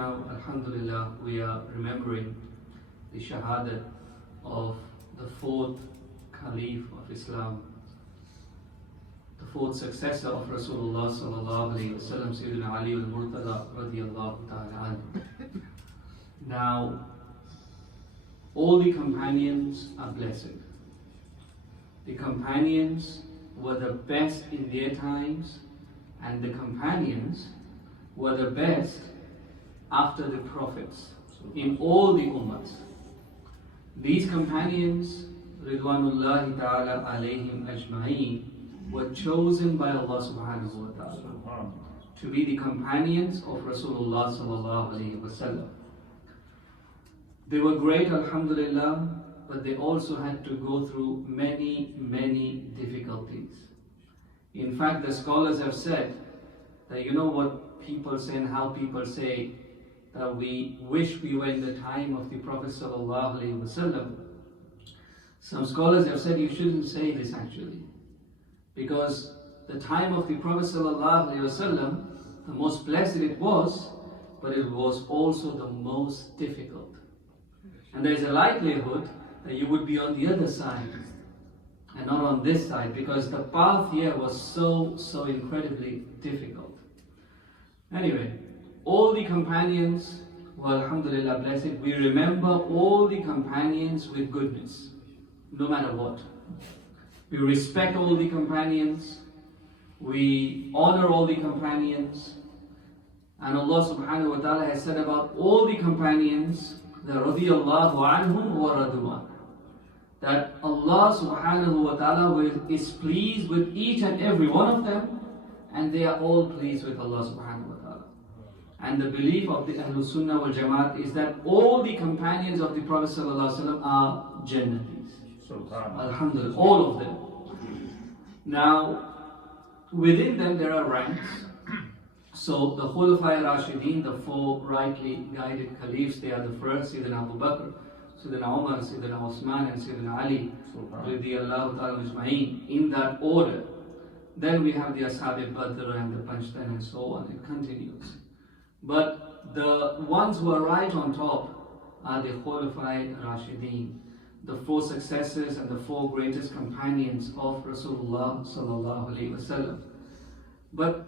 now, alhamdulillah, we are remembering the shahadat of the fourth Caliph of Islam, the fourth successor of Rasulullah sallallahu alayhi wa sallam, Sayyidina Ali al-Murtada radiyallahu ta'ala anhu. Now, all the companions are blessed. The companions were the best in their times, and the companions were the best after the prophets in all the ummahs. These companions, Ridwanullahi ta'ala alayhim ajma'een, were chosen by Allah subhanahu wa ta'ala to be the companions of Rasulullah sallallahu alayhi wa sallam. They were great, alhamdulillah, but they also had to go through many difficulties. In fact, the scholars have said that, you know what people say and how people say that we wish we were in the time of the Prophet sallallahu alaihi wasallam. Some scholars have said you shouldn't say this actually, because the time of the Prophet sallallahu alaihi wasallam, the most blessed it was, but it was also the most difficult. And there is a likelihood that you would be on the other side and not on this side, because the path here was so incredibly difficult. Anyway, all the companions were alhamdulillah blessed. We remember all the companions with goodness, no matter what. We respect all the companions, we honor all the companions, and Allah subhanahu wa ta'ala has said about all the companions that radiyallahu anhum wa radu an, that Allah subhanahu wa ta'ala is pleased with each and every one of them, and they are all pleased with Allah subhanahu wa ta'ala. And the belief of the Ahlul Sunnah wal Jamaat is that all the companions of the Prophet sallallahu alaihi wasallam are Jannatis. Alhamdulillah, all of them. Now, within them there are ranks. So the Khulafai Rashideen, the four rightly guided caliphs, they are the first, Sayyidina Abu Bakr, Sayyidina Umar, Sayyidina Osman, and Sayyidina Ali, radiyallahu ta'ala ajma'een, in that order. Then we have the Ashab al-Badr and the Panjtan and so on, it continues. But the ones who are right on top are the Khulafai Rashideen, the four successors and the four greatest companions of Rasulullah sallallahu alaihi wasallam. But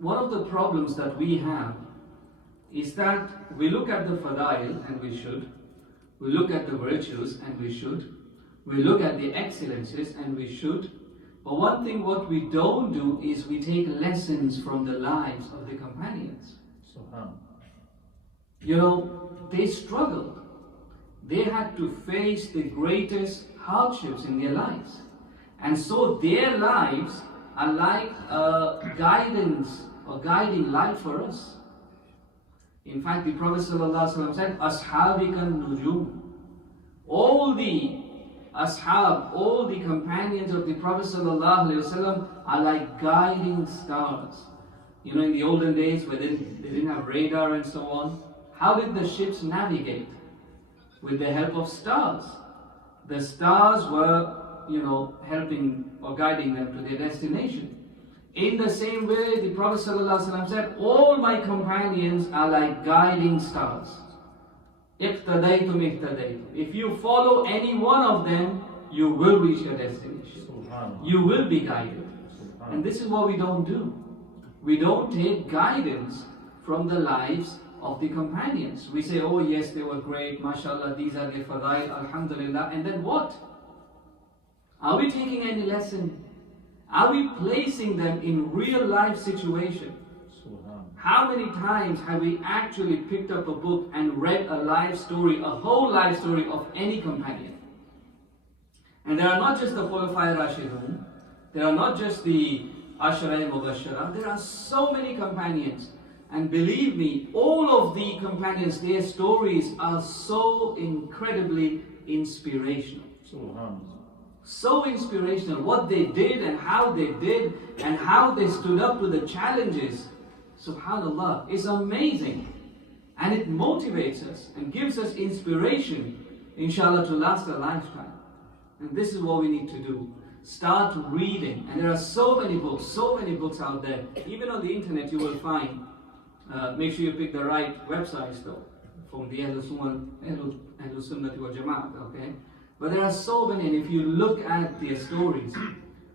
one of the problems that we have is that we look at the fadail, and we should. We look at the virtues, and we should. We look at the excellences, and we should. But one thing what we don't do is we take lessons from the lives of the companions. You know, they struggled. They had to face the greatest hardships in their lives. And so their lives are like a guidance or guiding light for us. In fact, the Prophet ﷺ said, Ashabikan nujum. All the ashab, all the companions of the Prophet ﷺ are like guiding stars. You know, in the olden days where they didn't have radar and so on, how did the ships navigate? With the help of stars. The stars were, you know, helping or guiding them to their destination. In the same way, the Prophet ﷺ said, all my companions are like guiding stars. Iqtadaytum iqtadaytum. If you follow any one of them, you will reach your destination. You will be guided. And this is what we don't do. We don't take guidance from the lives of the companions. We say, oh yes, they were great, mashallah, these are the fadail, alhamdulillah, and then what? Are we taking any lesson? Are we placing them in real life situation? How many times have we actually picked up a book and read a life story, a whole life story of any companion? And there are not just the Khulafai Rashidun, there are not just the Ashara Mubashara, there are so many companions. And believe me, all of the companions, their stories are so incredibly inspirational. So inspirational. What they did and how they did and how they stood up to the challenges, subhanallah, is amazing. And it motivates us and gives us inspiration, inshallah, to last a lifetime. And this is what we need to do. Start reading. And there are so many books out there. Even on the internet you will find Make sure you pick the right websites though, from the Ahlul Sunnah wal Jama'at, okay? But there are so many, and if you look at their stories,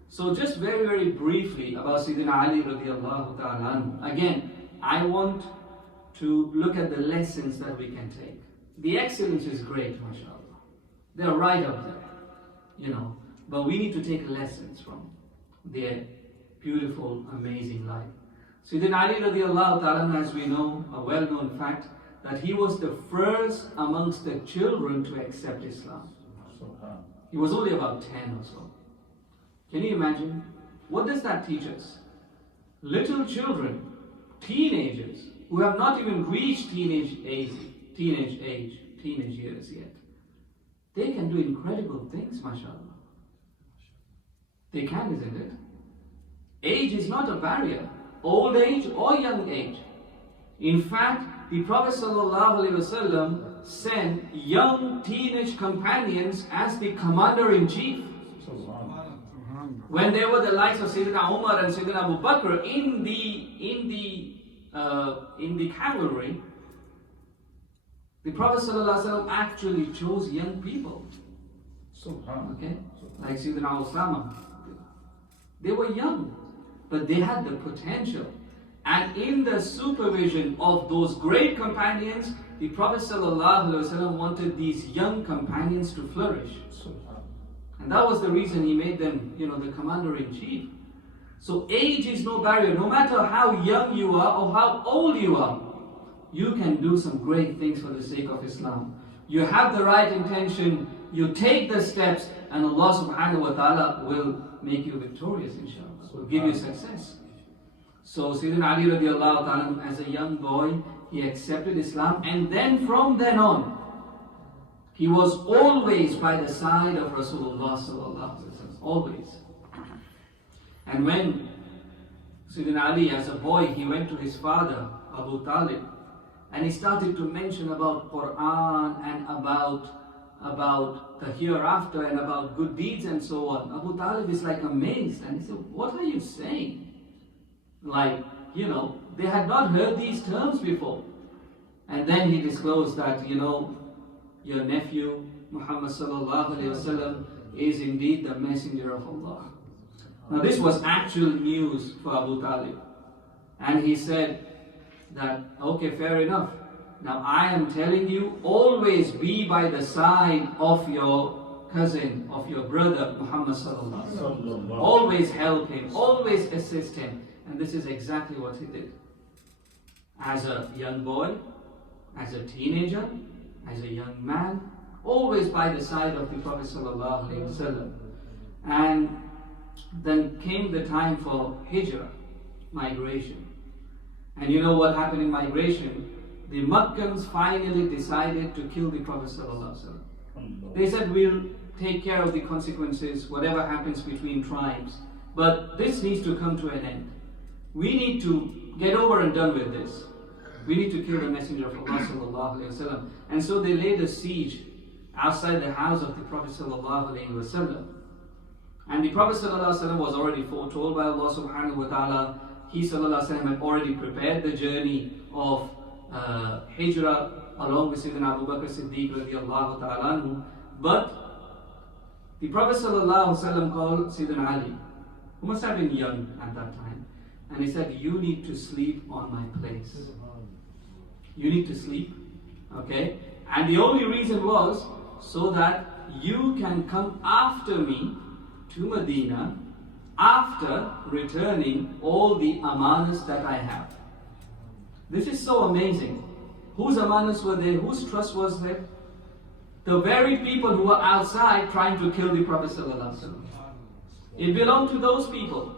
so just very, very briefly about Sayyidina Ali radiallahu ta'ala anhu. Again, I want to look at the lessons that we can take. The excellence is great, mashallah. They're right up there, you know. But we need to take lessons from their beautiful, amazing life. Sayyidina Ali radiallahu ta'ala anhu, as we know, a well-known fact, that he was the first amongst the children to accept Islam. He was only about 10 or so. Can you imagine? What does that teach us? Little children, teenagers, who have not even reached teenage years yet, they can do incredible things, mashallah. They can, isn't it? Age is not a barrier, old age or young age. In fact, the Prophet ﷺ sent young teenage companions as the commander-in-chief. When there were the likes of Sayyidina Umar and Sayyidina Abu Bakr in the cavalry, the Prophet ﷺ actually chose young people. Okay, like Sayyidina Osama. They were young, but they had the potential. And in the supervision of those great companions, the Prophet ﷺ wanted these young companions to flourish. And that was the reason he made them, the commander-in-chief. So age is no barrier. No matter how young you are or how old you are, you can do some great things for the sake of Islam. You have the right intention, you take the steps, and Allah subhanahu wa ta'ala will make you victorious, inshallah. Will give you success. So Sayyidina Ali radiallahu ta'ala, as a young boy, he accepted Islam, and then from then on, he was always by the side of Rasulullah sallallahu alaihi wasallam, always. And when Sayyidina Ali, as a boy, he went to his father, Abu Talib, and he started to mention about Quran and about the hereafter and about good deeds and so on. Abu Talib is like amazed, and he said, "What are you saying?" Like, they had not heard these terms before. And then he disclosed that, your nephew, Muhammad sallallahu alayhi wasallam, is indeed the messenger of Allah. Now this was actual news for Abu Talib. And he said that, okay, fair enough. Now I am telling you, always be by the side of your cousin, of your brother, Muhammad sallallahu alayhi wasallam. Always help him, always assist him. And this is exactly what he did. As a young boy, as a teenager, as a young man, always by the side of the Prophet ﷺ. And then came the time for hijrah, migration. And you know what happened in migration? The Makkans finally decided to kill the Prophet ﷺ. They said, we'll take care of the consequences, whatever happens between tribes. But this needs to come to an end. We need to get over and done with this. We need to kill the Messenger of Allah sallallahu alaihi wasallam. And so they laid a siege outside the house of the Prophet sallallahu alaihi wasallam. And the Prophet sallallahu alaihi wasallam was already foretold by Allah subhanahu wa ta'ala. He sallallahu alaihi wasallam had already prepared the journey of hijrah along with Sayyidina Abu Bakr Siddiq radiallahu ta'ala anhu. But the Prophet sallallahu alaihi wasallam called Sayyidina Ali, who must have been young at that time. And he said, you need to sleep on my place. You need to sleep, okay? And the only reason was so that you can come after me to Medina after returning all the amanas that I have. This is so amazing. Whose amanas were there? Whose trust was there? The very people who were outside trying to kill the Prophet ﷺ. It belonged to those people.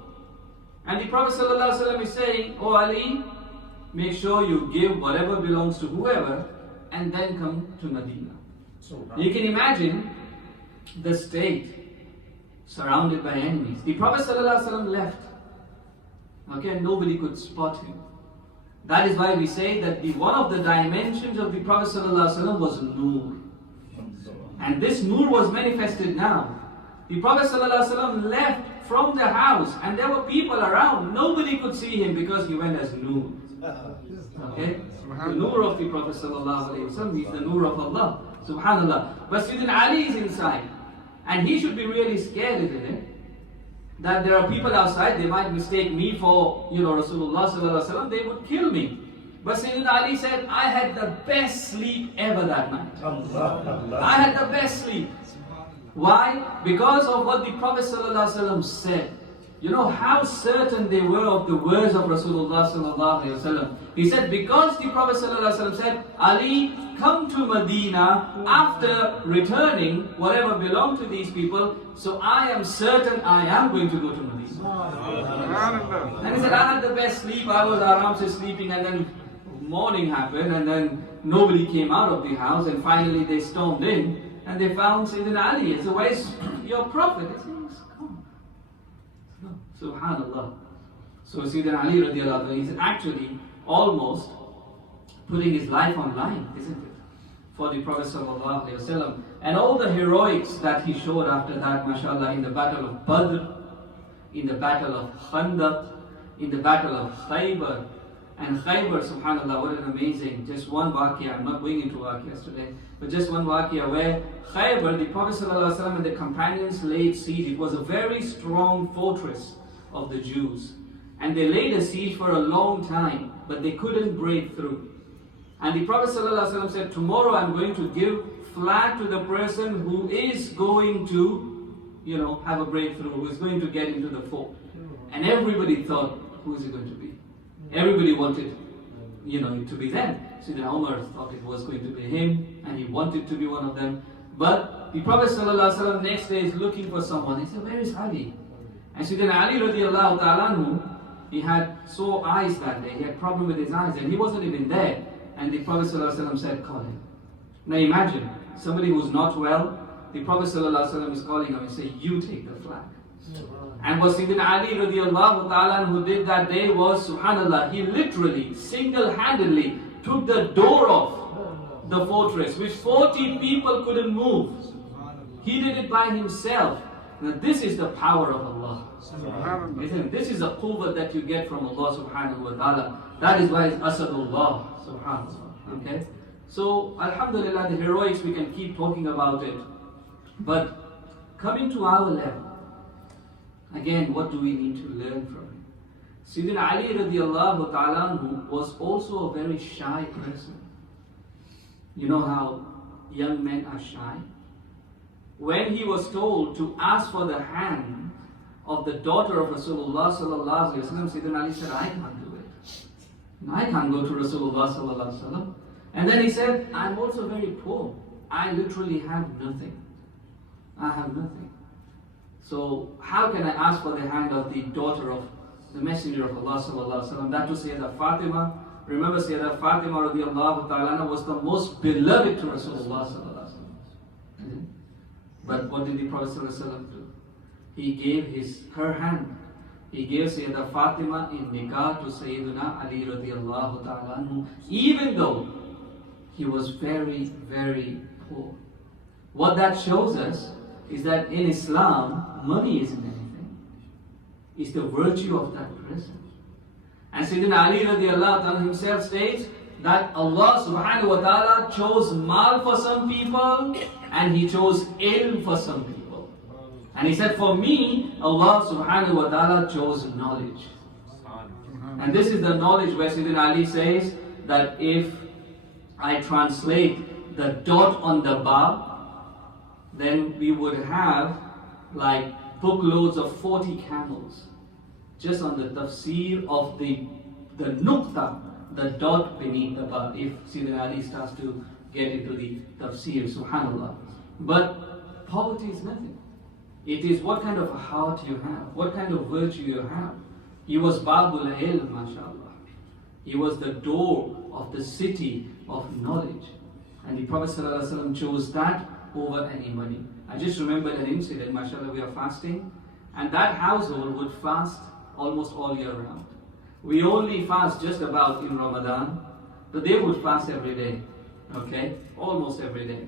And the Prophet ﷺ is saying, "Oh Ali, make sure you give whatever belongs to whoever and then come to Medina." You can imagine the state surrounded by enemies. The Prophet ﷺ left. Okay, and nobody could spot him. That is why we say that one of the dimensions of the Prophet ﷺ was Nur. And this Nur was manifested now. The Prophet ﷺ left from the house and there were people around. Nobody could see him because he went as Nur. Okay? The nur of the Prophet sallallahu alaihi wasallam, he's the nur of Allah. Subhanallah. But Sayyidina Ali is inside. And he should be really scared, isn't it? That there are people outside, they might mistake me for, Rasulullah sallallahu alaihi wasallam, they would kill me. But Sayyidina Ali said, I had the best sleep ever that night. I had the best sleep. Why? Because of what the Prophet ﷺ said. You know how certain they were of the words of Rasulullah ﷺ. He said, because the Prophet ﷺ said, Ali, come to Medina after returning whatever belonged to these people, so I am certain I am going to go to Medina. And he said, I had the best sleep, I was aramse sleeping, and then morning happened, and then nobody came out of the house, and finally they stormed in. And they found Sayyidina Ali. He said, where's your prophet? He said, come. No. Subhanallah. So Sayyidina Ali radiallahu anhu, he's actually almost putting his life on line, isn't it? For the Prophet sallallahu alaihi wasallam. And all the heroics that he showed after that, mashallah, in the battle of Badr, in the battle of Khandaq, in the battle of Khaybar. And Khaybar, subhanallah, what an amazing, just one waqiyah, I'm not going into waqiyahs today, but just one waqiyah where Khaybar, the Prophet ﷺ and the companions laid siege. It was a very strong fortress of the Jews. And they laid a siege for a long time, but they couldn't break through. And the Prophet ﷺ said, tomorrow I'm going to give flag to the person who is going to, have a breakthrough, who is going to get into the fort. And everybody thought, who is it going to be? Everybody wanted, it to be them. Sayyidina Umar thought it was going to be him, and he wanted to be one of them. But the Prophet ﷺ next day is looking for someone. He said, where is Ali? And Sayyidina Ali radiallahu ta'ala anhu, he had sore eyes that day. He had problem with his eyes, and he wasn't even there. And the Prophet ﷺ said, call him. Now imagine, somebody who's not well, the Prophet ﷺ is calling him and say, you take the flag. And what Sayyidina Ali radiallahu ta'ala who did that day was, subhanallah, he literally, single-handedly took the door off the fortress, which 40 people couldn't move. He did it by himself. Now this is the power of Allah. This is a quwwah that you get from Allah subhanahu wa ta'ala. That is why it's Asadullah, subhanallah. Okay? So, alhamdulillah, the heroics, we can keep talking about it. But coming to our level, again, what do we need to learn from it? Sayyidina Ali radiallahu ta'ala was also a very shy person. You know how young men are shy? When he was told to ask for the hand of the daughter of Rasulullah sallallahu alaihi wasallam, Sayyidina Ali said, I can't do it. I can't go to Rasulullah sallallahu alaihi wasallam. And then he said, I'm also very poor. I literally have nothing. I have nothing. So how can I ask for the hand of the daughter of the Messenger of Allah sallallahu alaihi wasallam? That was Sayyidah Fatima. Remember, Sayyidah Fatima radiallahu ta'ala was the most beloved to Rasulullah sallallahu alaihi wasallam. But what did the Prophet sallallahu alaihi wasallam do? He gave her hand. He gave Sayyidah Fatima in nikah to Sayyidina Ali radiallahu ta'ala, even though he was very, very poor. What that shows us is that in Islam, money isn't anything. It's the virtue of that person. And Sayyidina Ali radiallahu ta'ala himself states that Allah subhanahu wa ta'ala chose mal for some people and He chose ilm for some people. And He said, for me, Allah subhanahu wa ta'ala chose knowledge. And this is the knowledge where Sayyidina Ali says that if I translate the dot on the ba, then we would have like bookloads of 40 camels just on the tafsir of the nuqta, the dot beneath the ba, if Sayyidina Ali starts to get into the tafsir, subhanallah. But poverty is nothing. It is what kind of a heart you have, what kind of virtue you have. He was Babul Ilm, mashallah. He was the door of the city of knowledge. And the Prophet ﷺ chose that over any money. I just remembered an incident, mashallah, we are fasting, and that household would fast almost all year round. We only fast just about in Ramadan, but they would fast every day, okay? Almost every day.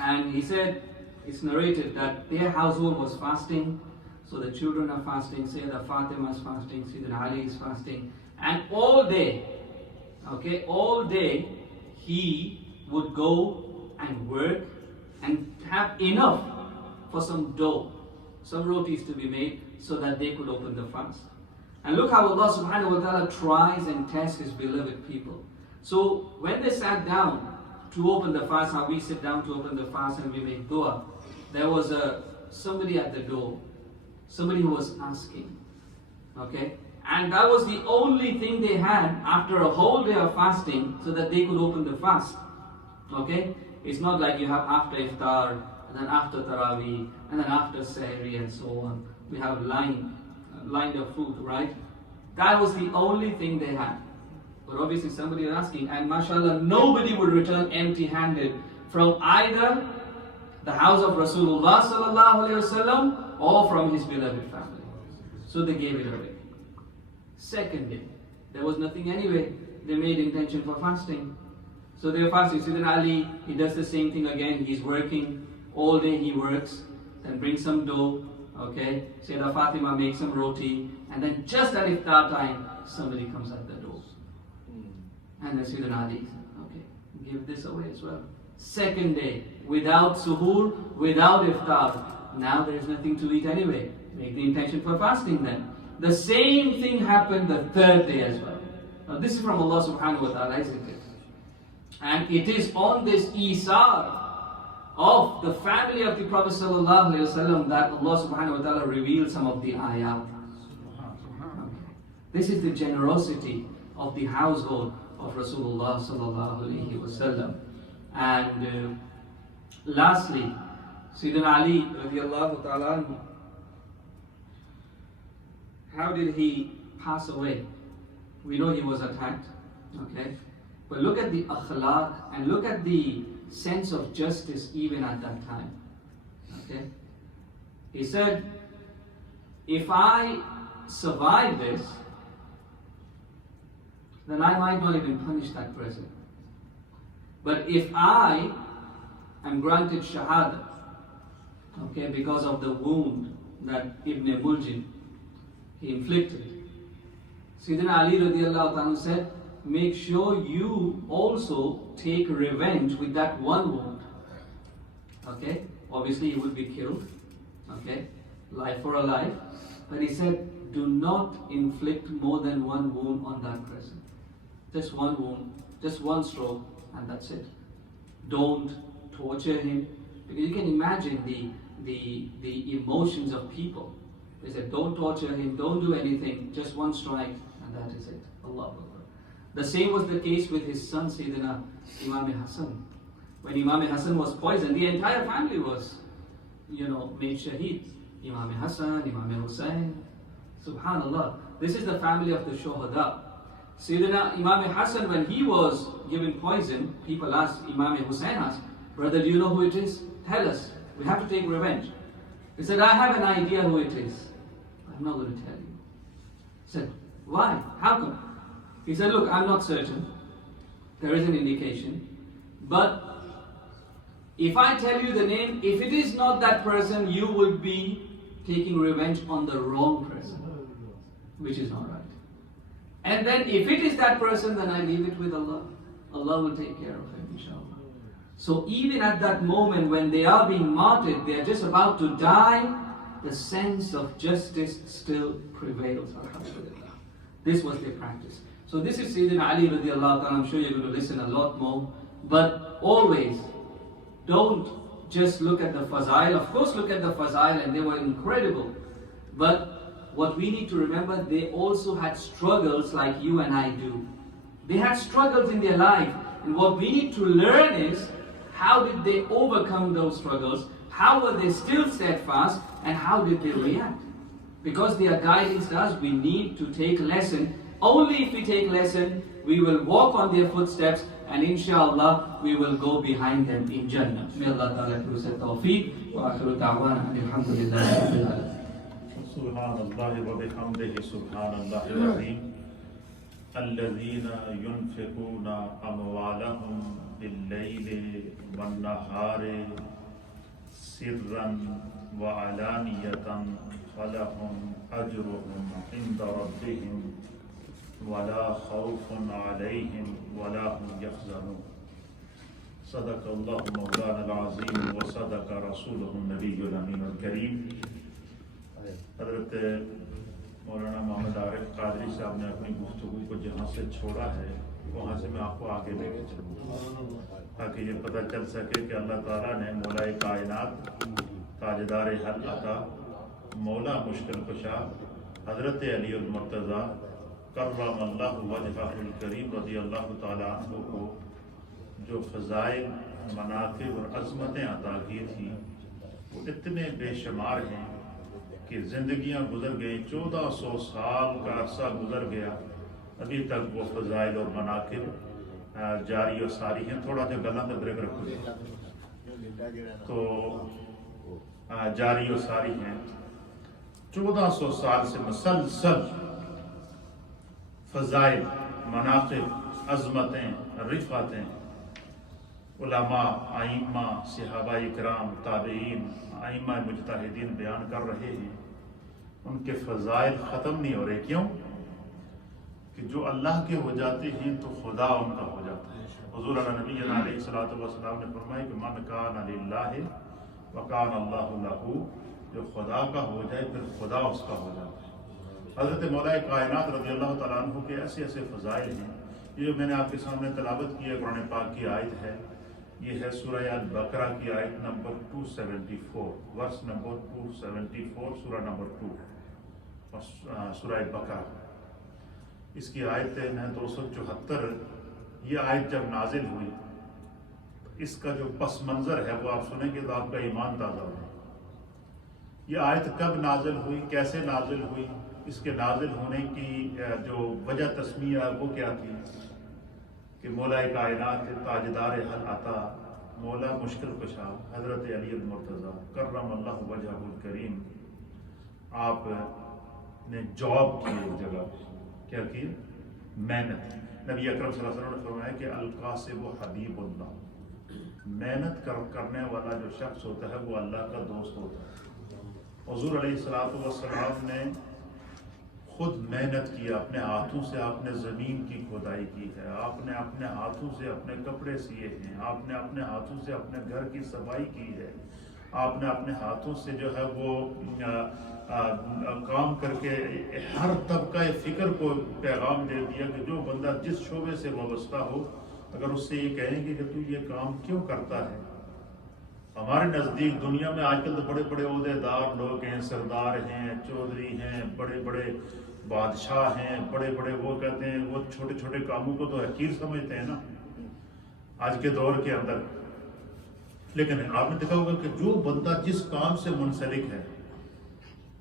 And he said, it's narrated that their household was fasting, so the children are fasting, Sayyidah Fatima is fasting, Sayyidina Ali is fasting, and all day Okay, all day he would go and work and have enough for some dough, some rotis to be made so that they could open the fast. And look how Allah subhanahu wa ta'ala tries and tests His beloved people. So when they sat down to open the fast, how we sit down to open the fast and we make dua, there was somebody at the door, somebody who was asking. Okay? And that was the only thing they had after a whole day of fasting so that they could open the fast. Okay? It's not like you have after iftar, and then after tarawih, and then after sahri and so on. We have lined of food, right? That was the only thing they had. But obviously somebody is asking, and mashallah, nobody would return empty-handed from either the house of Rasulullah sallallahu alaihi wasallam or from his beloved family. So they gave it away. Second day, there was nothing anyway. They made intention for fasting. So they were fasting. Sayyidina Ali, he does the same thing again. He's working all day. He works, then brings some dough. Okay, Sayyidah Fatima makes some roti, and then just at iftar time, somebody comes at the door. And then Sayyidina Ali said, okay, give this away as well. Second day, without suhoor, without iftar. Now there is nothing to eat anyway. Make the intention for fasting then. The same thing happened the third day as well. Now this is from Allah subhanahu wa ta'ala, isn't it? And it is on this isar of the family of the Prophet sallallahu alaihi wasallam that Allah subhanahu wa ta'ala revealed some of the ayat. This is the generosity of the household of Rasulullah sallallahu alaihi wasallam. And lastly, Sayyidina Ali radiallahu ta'ala, how did he pass away? We know he was attacked, okay? But look at the akhlaq and look at the sense of justice even at that time, okay? He said, if I survive this, then I might not even punish that person. But if I am granted shahada, okay, because of the wound that Ibn Muljim he inflicted, Sayyidina Ali radiallahu ta'ala said, make sure you also take revenge with that one wound. Okay? Obviously he would be killed. Okay? Life for a life. But he said, do not inflict more than one wound on that person. Just one wound, just one stroke, and that's it. Don't torture him. Because you can imagine the emotions of people. They said, don't torture him, don't do anything, just one strike, and that is it. Allah Akbar. The same was the case with his son, Sayyidina Imam Hassan. When Imam Hassan was poisoned, the entire family was, made shaheed. Imam Hassan, Imam Hussain, subhanallah. This is the family of the Shuhada. Sayyidina Imam Hassan, when he was given poison, people asked, Imam Hussain asked, brother, do you know who it is? Tell us, we have to take revenge. He said, I have an idea who it is. I'm not going to tell you. He said, why? How come? He said, look, I'm not certain. There is an indication. But if I tell you the name, if it is not that person, you would be taking revenge on the wrong person, which is not right. And then if it is that person, then I leave it with Allah. Allah will take care of him, inshallah. So even at that moment when they are being martyred, they are just about to die, the sense of justice still prevails, alhamdulillah. This was their practice. So this is Sayyidina Ali radiallahu ta'ala. I'm sure you're going to listen a lot more. But always, don't just look at the fazail. Of course look at the fazail, and they were incredible. But what we need to remember, they also had struggles like you and I do. They had struggles in their life. And what we need to learn is, how did they overcome those struggles? How were they still steadfast? And how did they react? Because they are guiding us, we need to take lesson. Only if we take lesson, we will walk on their footsteps, and inshallah, we will go behind them in Jannah. May Allah Ta'ala give us a tawfiq. Wa akhiru da'wana alhamdulillahi rabbil alamin. Subhanallah wa bihamdihi subhanallah al-azim. الذين ينفقون أموالهم بالليل والنهار سرا وعلانية فلهم أجرهم عند ربهم ولا خوف عليهم ولا هم يحزنون صدق اللہ مولانا العظیم وصدق رسولہ النبی الامین الکریم۔ حضرت مولانا محمد عارف قادری صاحب نے اپنی گفتگو کو جہاں سے چھوڑا ہے وہاں سے میں آپ کو آگے لے کے چلوں تاکہ یہ پتہ چل سکے کہ اللہ تعالیٰ نے مولائے کائنات، تاجدار حق عطا، مولا مشکل کشا حضرت علی المرتضیٰ کرم اللہ وجہہ الکریم رضی اللہ تعالیٰ عنہ کو جو فضائل، مناقب اور عظمتیں عطا کی تھی وہ اتنے بے شمار ہیں کہ زندگیاں گزر گئی، 1400 سال کا عرصہ گزر گیا، ابھی تک وہ فضائل اور مناقب جاری و ساری ہیں۔ تھوڑا جو گلا تو بریک رکھو تو جاری و ساری ہیں، 1400 سال سے مسلسل فضائل، مناقب، عظمتیں، رفعتیں علماء، ائمہ، صحابہ اکرام، تابعین، ائمہ مجتہدین بیان کر رہے ہیں۔ ان کے فضائل ختم نہیں ہو رہے، کیوں؟ کہ جو اللہ کے ہو جاتے ہیں تو خدا ان کا ہو جاتا ہے۔ حضور نبی علیہ الصلوۃ والسلام نے فرمایا کہ من کان للہ وکان اللہ لہ، جو خدا کا ہو جائے پھر خدا اس کا ہو جاتا ہے۔ حضرت مولا کائنات رضی اللہ تعالیٰ عنہ کے ایسے ایسے فضائل ہیں۔ یہ جو میں نے آپ کے سامنے تلاوت کی ہے قرآن پاک کی آیت ہے، یہ ہے سورہ البقرہ کی آیت نمبر 274، ورس نمبر 274، سورہ نمبر 2 اور سورہ البقرہ، اس کی آیت ہے 274۔ یہ آیت جب نازل ہوئی، اس کا جو پس منظر ہے وہ آپ سنیں گے تو آپ کا ایمان تازہ ہوگا۔ یہ آیت کب نازل ہوئی، کیسے نازل ہوئی، اس کے نازل ہونے کی جو وجہ تسمیہ وہ کیا تھی کہ مولا کائنات، تاجدار حق عطا، مولا مشکل کشا حضرت علی المرتضیٰ کرم اللہ وجہہ الکریم، آپ نے جاب کی ایک جگہ، کیا کی؟ محنت۔ نبی اکرم صلی اللہ علیہ وسلم نے فرمایا کہ القاسب حبیب اللہ، محنت کرنے والا جو شخص ہوتا ہے وہ اللہ کا دوست ہوتا ہے۔ حضور علیہ السلام نے خود محنت کی، اپنے ہاتھوں سے آپ نے زمین کی کھدائی کی ہے، آپ نے اپنے ہاتھوں سے اپنے کپڑے سیے ہیں، آپ نے اپنے ہاتھوں سے اپنے گھر کی صفائی کی ہے، آپ نے اپنے ہاتھوں سے جو ہے وہ کام کر کے ہر طبقہ فکر کو پیغام دے دیا کہ جو بندہ جس شعبے سے وابستہ ہو، اگر اس سے یہ کہیں گے کہ تو یہ کام کیوں کرتا ہے۔ ہمارے نزدیک دنیا میں آج کل تو بڑے بڑے عہدیدار لوگ ہیں، سردار ہیں، چودھری ہیں، بڑے بڑے بادشاہ ہیں، بڑے بڑے، وہ کہتے ہیں وہ چھوٹے چھوٹے کاموں کو تو حقیر سمجھتے ہیں نا آج کے دور کے اندر۔ لیکن آپ نے دیکھا ہوگا کہ جو بندہ جس کام سے منسلک ہے،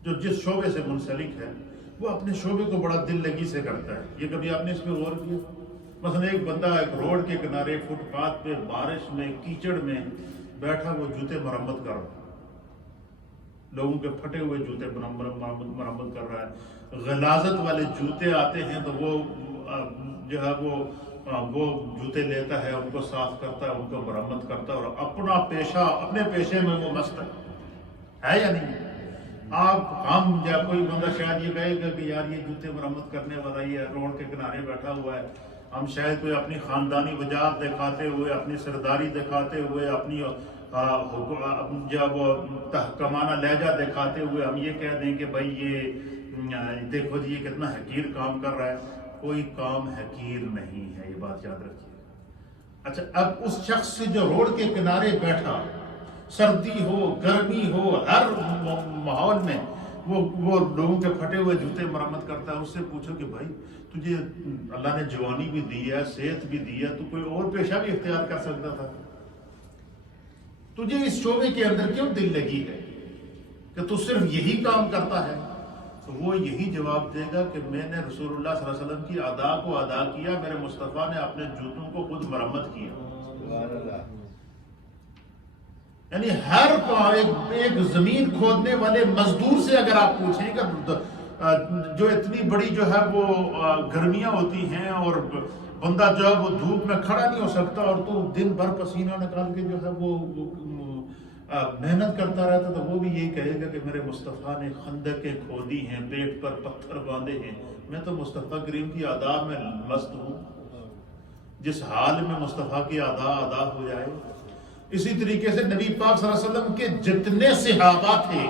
جو جس شعبے سے منسلک ہے، وہ اپنے شعبے کو بڑا دل لگی سے کرتا ہے۔ یہ کبھی آپ نے اس پہ غور کیا؟ مثلا ایک بندہ ایک روڈ کے کنارے فٹ پاتھ پہ بارش میں کیچڑ میں بیٹھا، وہ جوتے مرمت کر رہا ہے، لوگوں کے پھٹے ہوئے جوتے مرمت کر رہا ہے۔ غلاظت والے جوتے آتے ہیں تو وہ جو ہے وہ جوتے لیتا ہے، ان کو صاف کرتا ہے، ان کو مرمت کرتا ہے، اور اپنا پیشہ، اپنے پیشے میں وہ مست ہے یا نہیں؟ ہم یا کوئی بندہ شاید یہ کہے گا کہ یار یہ جوتے مرمت کرنے والا یہ روڈ کے کنارے بیٹھا ہوا ہے، ہم شاید کوئی اپنی خاندانی وجاہت دکھاتے ہوئے، اپنی سرداری دکھاتے ہوئے، اپنی جب وہ تحکمانہ لہجہ دکھاتے ہوئے ہم یہ کہہ دیں کہ بھائی یہ دیکھو جی یہ کتنا حقیر کام کر رہا ہے۔ کوئی کام حقیر نہیں ہے، یہ بات یاد رکھیے۔ اچھا، اب اس شخص سے جو روڈ کے کنارے بیٹھا، سردی ہو گرمی ہو ہر ماحول میں وہ لوگوں کے پھٹے ہوئے جوتے مرمت کرتا ہے، اس سے پوچھو کہ بھائی تجھے اللہ نے جوانی بھی دی ہے، صحت بھی دی ہے، تو کوئی اور پیشہ بھی اختیار کر سکتا تھا، تجھے اس شعبے کے اندر کیوں دل لگی ہے کہ تو صرف یہی کام کرتا ہے؟ تو وہ یہی جواب دے گا کہ میں نے رسول اللہ صلی اللہ علیہ وسلم کی ادا کو ادا کیا، میرے مصطفیٰ نے اپنے جوتوں کو خود مرمت کیا۔ یعنی ہر ایک زمین کھودنے والے مزدور سے اگر آپ پوچھیں کہ جو اتنی بڑی جو ہے وہ گرمیاں ہوتی ہیں اور بندہ جو ہے وہ دھوپ میں کھڑا نہیں ہو سکتا، اور تو دن بھر پسینہ نکال کے جو ہے وہ محنت کرتا رہتا تو وہ بھی یہی کہے گا کہ میرے مصطفیٰ نے خندقیں کھودی ہیں، پیٹ پر پتھر باندھے ہیں، میں تو مصطفیٰ کریم کی ادا میں مست ہوں۔ جس حال میں مصطفیٰ کی ادا ہو جائے۔ اسی طریقے سے نبی پاک صلی اللہ علیہ وسلم کے جتنے صحابہ تھے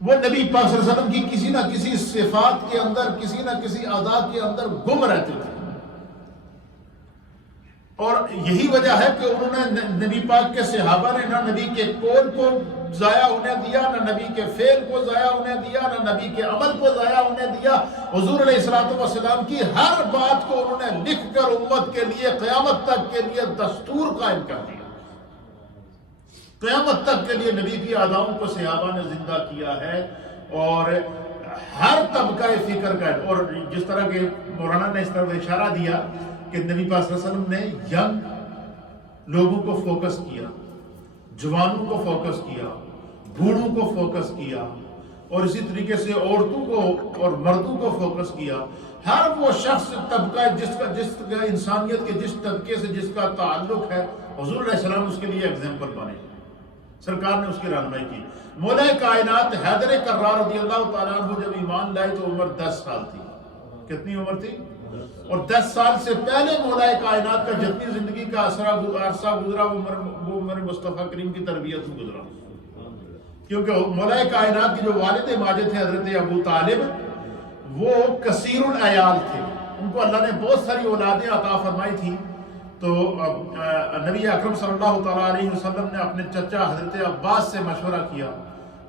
وہ نبی پاک صلی اللہ علیہ وسلم کی کسی نہ کسی صفات کے اندر، کسی نہ کسی ادا کے اندر گم رہتے تھے، اور یہی وجہ ہے کہ انہوں نے نبی پاک کے صحابہ نے نہ نبی کے قول کو ضائع ہونے دیا، نہ نبی کے فعل کو ضائع ہونے دیا، نہ نبی کے عمل کو ضائع ہونے دیا۔ حضور علیہ الصلوۃ والسلام کی ہر بات کو انہوں نے لکھ کر امت کے لیے قیامت تک کے لیے دستور قائم کر دیا۔ قیامت تک کے لیے نبی کی اداؤں کو صحابہ نے زندہ کیا ہے، اور ہر طبقہ فکر کا، اور جس طرح کہ مولانا نے اس طرح اشارہ دیا کہ نبی پاک صلی اللہ علیہ وسلم نے ینگ لوگوں کو فوکس کیا، جوانوں کو فوکس کیا، بوڑھوں کو فوکس کیا، اور اسی طریقے سے عورتوں کو اور مردوں کو فوکس کیا۔ ہر وہ شخص طبقہ جس کا انسانیت کے جس طبقے سے جس کا تعلق ہے، حضور علیہ السلام اس کے لیے ایگزامپل بنے، سرکار نے اس کی رہنمائی کی۔ مولا کائنات حیدر کرار رضی اللہ تعالیٰ عنہ جب ایمان لائے تو عمر 10 سال تھی۔ کتنی عمر تھی؟ اور 10 سال سے پہلے مولا کائنات کا جتنی زندگی کا عرصہ گزرا وہ عمر مصطفیٰ کریم کی تربیت میں گزرا، کیونکہ مولا کائنات کی جو والد ماجد تھے حضرت ابو طالب، وہ کثیر العیال تھے، ان کو اللہ نے بہت ساری اولادیں عطا فرمائی تھی۔ تو نبی اکرم صلی اللہ تعالیٰ علیہ وسلم نے اپنے چچا حضرت عباس سے مشورہ کیا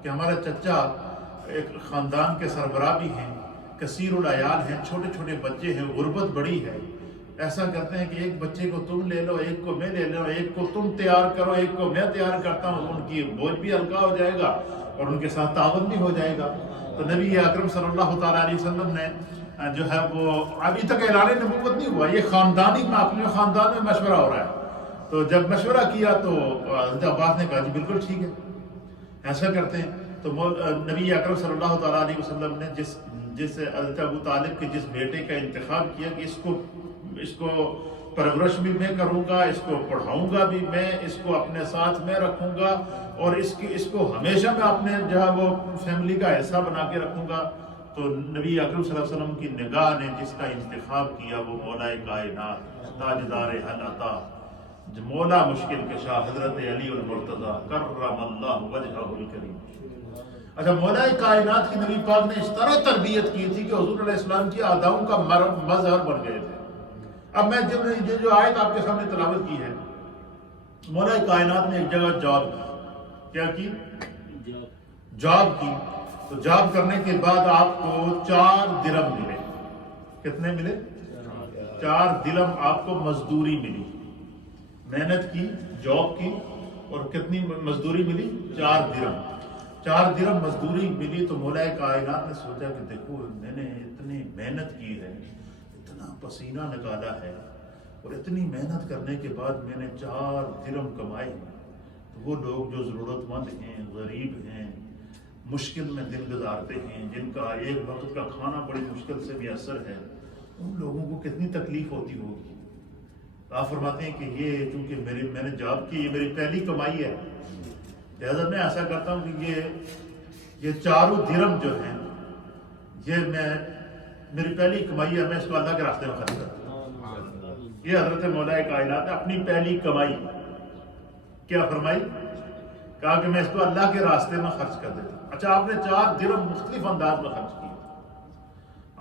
کہ ہمارا چچا ایک خاندان کے سربراہ بھی ہیں، کثیر العیال ہیں، چھوٹے چھوٹے بچے ہیں، غربت بڑی ہے، ایسا کرتے ہیں کہ ایک بچے کو تم لے لو، ایک کو میں لے لو، ایک کو تم تیار کرو، ایک کو میں تیار کرتا ہوں، ان کی بوجھ بھی ہلکا ہو جائے گا اور ان کے ساتھ تعاون بھی ہو جائے گا۔ تو نبی اکرم صلی اللہ تعالیٰ علیہ وسلم نے جو ہے وہ ابھی تک اعلان نبوت نہیں ہوا، یہ خاندانی میں اپنے خاندان میں مشورہ ہو رہا ہے۔ تو جب مشورہ کیا تو حضرت عباس نے کہا جی بالکل ٹھیک ہے، ایسا کرتے ہیں۔ تو نبی اکرم صلی اللہ تعالیٰ علیہ وسلم نے جس حضرت ابو طالب کے جس بیٹے کا انتخاب کیا کہ اس کو پرورش بھی میں کروں گا، اس کو پڑھاؤں گا بھی میں، اس کو اپنے ساتھ میں رکھوں گا، اور اس کو ہمیشہ میں اپنے جو ہے وہ فیملی کا حصہ بنا کے رکھوں گا۔ تو نبی اکرم صلی اللہ علیہ وسلم کی نگاہ نے جس کا انتخاب کیا وہ مولا کائنات تاجدار حل عطا، مولا مشکل کشا حضرت علی المرتضیٰ کرم اللہ وجہہ الکریم۔ اچھا، مولا کائنات کی نبی پاک نے اس طرح تربیت کی تھی کہ حضور علیہ السلام کی اداؤں کا مظہر بن گئے تھے۔ اب میں جو آیت آپ کے سامنے تلاوت کی ہے، مولا کائنات نے ایک جگہ جاب کی، کیا کی؟ جاب کی۔ تو جاب کرنے کے بعد آپ کو 4 درہم ملے۔ کتنے ملے؟ 4 درہم آپ کو مزدوری ملی، محنت کی، جاب کی، اور کتنی مزدوری ملی؟ 4 درہم۔ 4 درہم مزدوری ملی۔ تو مولا کائنات نے سوچا کہ دیکھو میں نے اتنی محنت کی ہے، اتنا پسینہ نکالا ہے، اور اتنی محنت کرنے کے بعد میں نے 4 درہم کمائے ہیں، تو وہ لوگ جو ضرورت مند ہیں، غریب ہیں، مشکل میں دن گزارتے ہیں، جن کا ایک وقت کا کھانا بڑی مشکل سے میسر ہے، ان لوگوں کو کتنی تکلیف ہوتی ہوگی۔ آپ فرماتے ہیں کہ یہ چونکہ میں نے جاب کی، یہ میری پہلی کمائی ہے، لہٰذا میں ایسا کرتا ہوں کہ یہ 4 درہم جو ہیں یہ میری پہلی کمائی ہے، میں اس کو اللہ کے راستے میں خرچ کرتا ہوں۔ یہ حضرت مولا کائنات نے اپنی پہلی کمائی کیا فرمائی؟ کہا کہ میں اس کو اللہ کے راستے میں خرچ کر دیتا ہوں۔ اچھا، آپ نے 4 درہم مختلف انداز میں خرچ کیے۔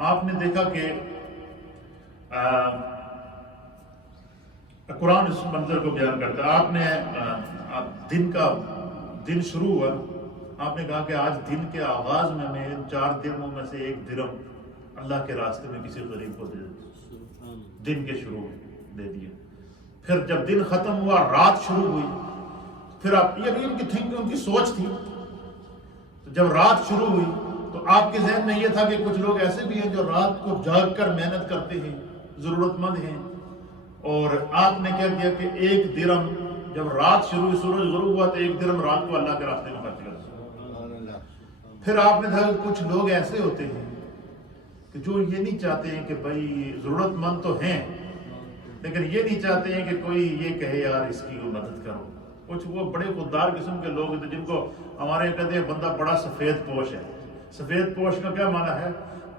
آپ نے دیکھا کہ قرآن اس منظر کو بیان کرتا ہے۔ آپ نے دن شروع ہوا، آپ نے کہا کہ آج دن کے آغاز میں 4 درہموں میں سے 1 درہم اللہ کے راستے میں کسی غریب کو دے دیتا، دن کے شروع میں دے دیا۔ پھر جب دن ختم ہوا، رات شروع ہوئی، پھر آپ یہ بھی ان کی سوچ تھی، جب رات شروع ہوئی تو آپ کے ذہن میں یہ تھا کہ کچھ لوگ ایسے بھی ہیں جو رات کو جاگ کر محنت کرتے ہیں، ضرورت مند ہیں، اور آپ نے کیا کیا کہ 1 درہم جب رات شروع ہوئی، سورج غروب ہوا تو 1 درہم رات کو اللہ کے راستے میں خرچ کر۔ پھر آپ نے دیکھا کہ کچھ لوگ ایسے ہوتے ہیں کہ جو یہ نہیں چاہتے ہیں کہ بھائی ضرورت مند تو ہیں، لیکن یہ نہیں چاہتے ہیں کہ کوئی یہ کہے یار اس کی مدد کرو، کچھ وہ بڑے خوددار قسم کے لوگ تھے جن کو ہمارے یہاں کہتے ہیں بندہ بڑا سفید پوش ہے. سفید پوش کا کیا معنی ہے؟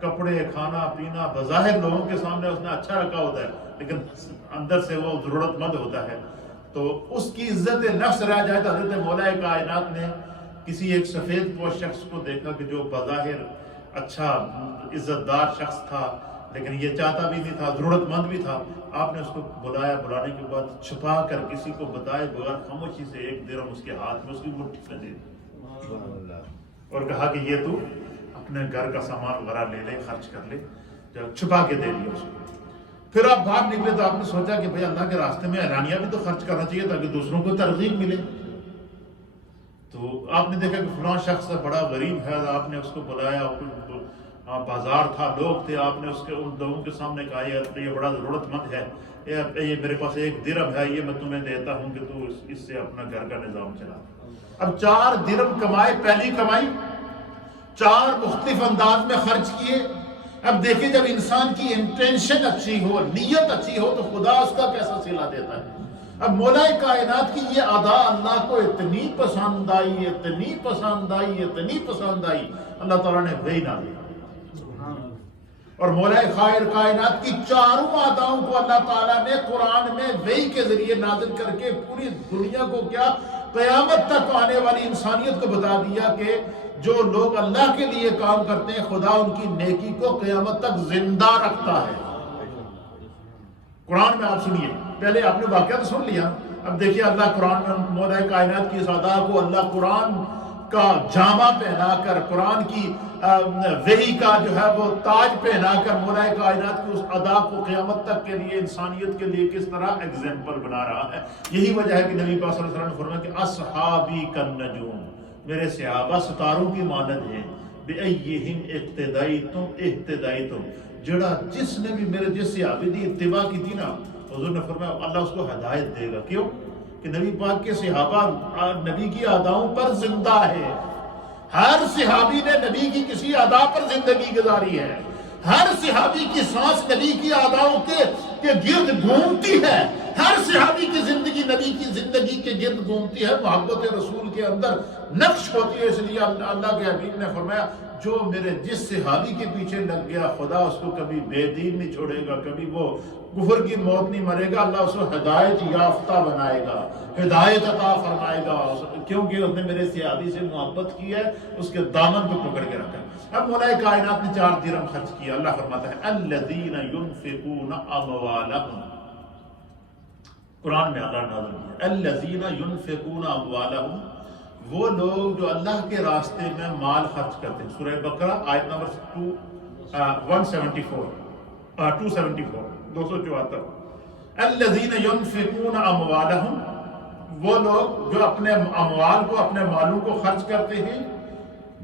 کپڑے کھانا پینا بظاہر لوگوں کے سامنے اس نے اچھا رکھا ہوتا ہے لیکن اندر سے وہ ضرورت مند ہوتا ہے. تو اس کی عزت نفس رہ جائے تو حضرت مولا کائنات نے کسی ایک سفید پوش شخص کو دیکھا کہ جو بظاہر اچھا عزت دار شخص تھا لیکن یہ چاہتا بھی نہیں تھا, ضرورت مند بھی تھا. آپ نے اس کو بلایا, بلانے کے بعد چھپا کر کسی کو بتائے بغیر خاموشی سے 1 درہم اس کے ہاتھ میں اس کی مٹھی میں دے دی اور کہا کہ یہ تو اپنے گھر کا سامان وغیرہ لے لے, خرچ کر لے. جب چھپا کے دے دیا اس کو. پھر آپ باہر نکلے تو آپ نے سوچا کہ بھئی اللہ کے راستے میں اعلانیہ بھی تو خرچ کرنا چاہیے تاکہ دوسروں کو ترغیب ملے. تو آپ نے دیکھا کہ فلاں شخص بڑا غریب ہے, آپ نے اس کو بلایا, بازار تھا, لوگ تھے, آپ نے اس کے ان لوگوں کے سامنے کہا یہ بڑا ضرورت مند ہے, یہ میرے پاس 1 درہم ہے, یہ میں تمہیں دیتا ہوں کہ تو اس سے اپنا گھر کا نظام چلا. اب 4 درہم کمائے, پہلی کمائی 4 مختلف انداز میں خرچ کیے. اب دیکھیں جب انسان کی انٹینشن اچھی ہو, نیت اچھی ہو تو خدا اس کا کیسا صلہ دیتا ہے. اب مولا کائنات کی یہ ادا اللہ کو اتنی پسند آئی, اتنی پسند آئی, اتنی پسند آئی, اللہ تعالیٰ نے وہی نہ دیا. اور مولا خیر کائنات کی 4 اداؤں کو اللہ تعالیٰ نے قرآن میں وحی کے ذریعے نازل کر کے پوری دنیا کو کیا قیامت تک آنے والی انسانیت کو بتا دیا کہ جو لوگ اللہ کے لیے کام کرتے ہیں خدا ان کی نیکی کو قیامت تک زندہ رکھتا ہے. قرآن میں آپ سنیے, پہلے آپ نے واقعہ تو سن لیا, اب دیکھیے اللہ قرآن میں مولا کائنات کی اس ادا کو اللہ قرآن کا جامع پہنا کر, قرآن کی وحی کا جو ہے وہ تاج پہنا کر مولا کائنات کی اس ادا کو قیامت تک کے لیے انسانیت کے لیے کس طرح ایگزامپل بنا رہا ہے. یہی وجہ ہے کہ نبی پاک صلی اللہ علیہ وسلم نے فرمایا کہ اصحابی کالنجوم, میرے صحابہ ستاروں کی مانند ہیں. بِأَيِّهِمْ اِقْتَدَيْتُمْ, جڑا جس نے بھی میرے جس صحابی دی اتباع کی تھی نا, حضور نے فرمایا اللہ اس کو ہدایت دے گا. کیوں کہ نبی پاک کے صحابہ نبی کی اداؤں پر زندہ ہے. ہر صحابی نے نبی کی کسی ادا پر زندگی گزاری ہے. ہر صحابی کی سانس نبی کی اداؤں کے گرد گھومتی ہے. ہر صحابی کی زندگی نبی کی زندگی کے گرد گھومتی ہے. محبت رسول کے اندر نقش ہوتی ہے. اس لیے اللہ کے حبیب نے فرمایا جو میرے جس صحابی کے پیچھے لگ گیا خدا اس کو کبھی بے دین نہیں چھوڑے گا, کبھی وہ کفر کی موت نہیں مرے گا. اللہ اس کو ہدایت یافتہ بنائے گا, ہدایت عطا فرمائے گا, کیونکہ اس نے میرے صحابی سے محبت کی ہے, اس کے دامن کو پکڑ کے رکھا. اب مولا کائنات نے 4 درہم خرچ کیا. اللہ فرماتا ہے الذین ينفقون اموالهم, قرآن میں اللہ نازل کیا الذین ينفقون اموالهم, وہ لوگ جو اللہ کے راستے میں مال خرچ کرتے ہیں. سورہ بقرہ آیت نمبر 274 الذین ينفقون اموالهم, وہ لوگ جو اپنے اموال کو, اپنے مالوں کو خرچ کرتے ہیں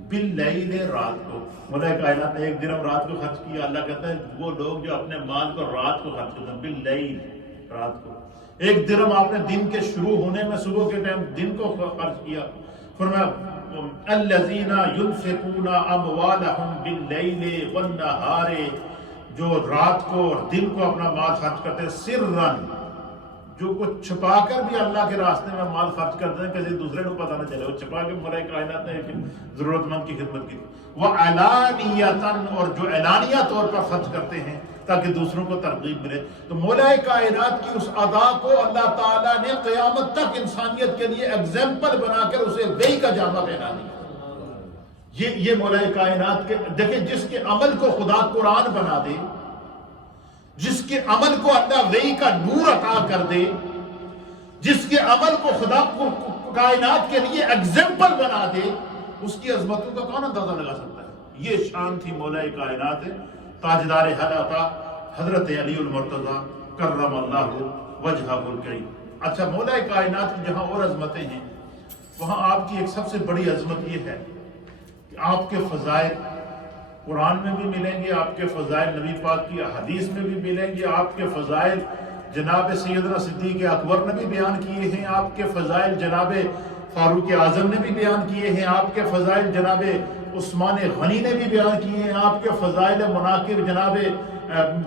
باللیل, رات کو. مولا کائنات نے 1 درہم رات کو خرچ کیا. اللہ کہتا ہے وہ لوگ جو اپنے مال کو رات کو خرچ کرتے ہیں باللیل, رات کو. 1 درہم آپ نے دن کے شروع ہونے میں صبح کے ٹائم دن کو خرچ کیا. فرمایا الذین ينفقون اموالهم باللیل والنہار, جو رات کو اور دن کو اپنا مال خرچ کرتے ہیں سرًا, جو کچھ چھپا کر بھی اللہ کے راستے میں مال خرچ کرتے ہیں کسی دوسرے کو پتہ نہ چلے, وہ چھپا کے مولا کائنات نے ضرورت مند کی خدمت کی. وعلانیۃً, اور جو اعلانیہ طور پر خرچ کرتے ہیں تاکہ دوسروں کو ترغیب ملے. تو مولا کائنات کی اس ادا کو اللہ تعالیٰ نے قیامت تک انسانیت کے لیے ایگزامپل بنا کر اسے وحی کا جامع پہنا دیا. یہ مولا کائنات کے دیکھیں, جس کے عمل کو خدا قرآن بنا دے, جس کے عمل کو اللہ وحی کا نور عطا کر دے, جس کے عمل کو خدا کائنات کے لیے ایگزامپل بنا دے, اس کی عظمتوں کا کون اندازہ لگا سکتا ہے. یہ شان تھی مولا کائنات تاجدار حضرت حضرت علی المرتضیٰ کرم اللہ وجہہ الکریم. اچھا, مولا کائنات کی جہاں اور عظمتیں ہیں وہاں آپ کی ایک سب سے بڑی عظمت یہ ہے کہ آپ کے فضائل قرآن میں بھی ملیں گے, آپ کے فضائل نبی پاک کی حدیث میں بھی ملیں گے, آپ کے فضائل جناب سیدنا صدیق اکبر نے بھی بیان کیے ہیں, آپ کے فضائل جناب فاروق اعظم نے بھی بیان کیے ہیں, آپ کے فضائل جناب عثمان غنی نے بھی بیان کیے ہیں, آپ کے فضائل مناقب جناب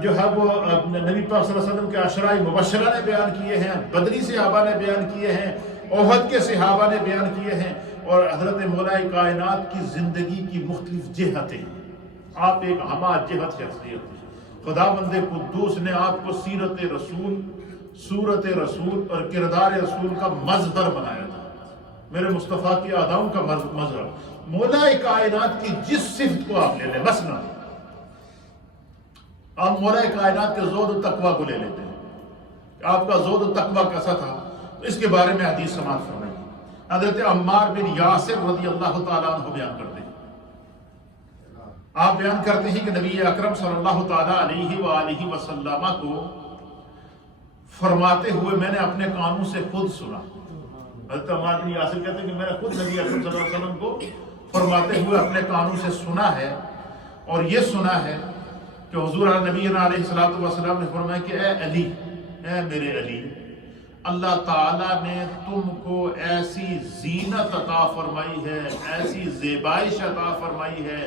جو ہے وہ نبی پاک صلی اللہ علیہ وسلم کے عشرہ مبشرہ نے بیان کیے ہیں, بدری صحابہ نے بیان کیے ہیں, احد کے صحابہ نے بیان کیے ہیں، اور حضرت مولا کائنات کی زندگی کی مختلف جہتیں. آپ ایک ہمہ جہت شخصیت ہیں. خداوند قدوس نے آپ کو سیرت رسول، صورت رسول اور کردار رسول کا مظہر بنایا تھا، میرے مصطفیٰ کی اداؤں کا مظہر. مولا کائنات کی جس صفت کو آپ لے لیں، مثلا آپ مولا کائنات کے زہد و تقوی کو لے لیتے ہیں، آپ کا زہد و تقوی کیسا تھا، اس کے بارے میں حدیث سماعت فرمائیے. حضرت عمار بن یاسر رضی اللہ تعالیٰ عنہ بیان کرتے ہیں، آپ بیان کرتے ہیں کہ نبی اکرم صلی اللہ تعالیٰ علیہ وآلہ وسلم کو فرماتے ہوئے میں نے اپنے کانوں سے خود سنا. حضرت عمار بن یاسر کہتے ہیں کہ میں نے خود نبی اکرم صلی اللہ علیہ وسلم کو فرماتے ہوئے اپنے کانوں سے سنا ہے، اور یہ سنا ہے کہ حضور نبی علیہ الصلوۃ والسلام نے فرمایا کہ اے علی، اے میرے علی، اللہ تعالیٰ نے تم کو ایسی زینت عطا فرمائی ہے، ایسی زیبائش عطا فرمائی ہے،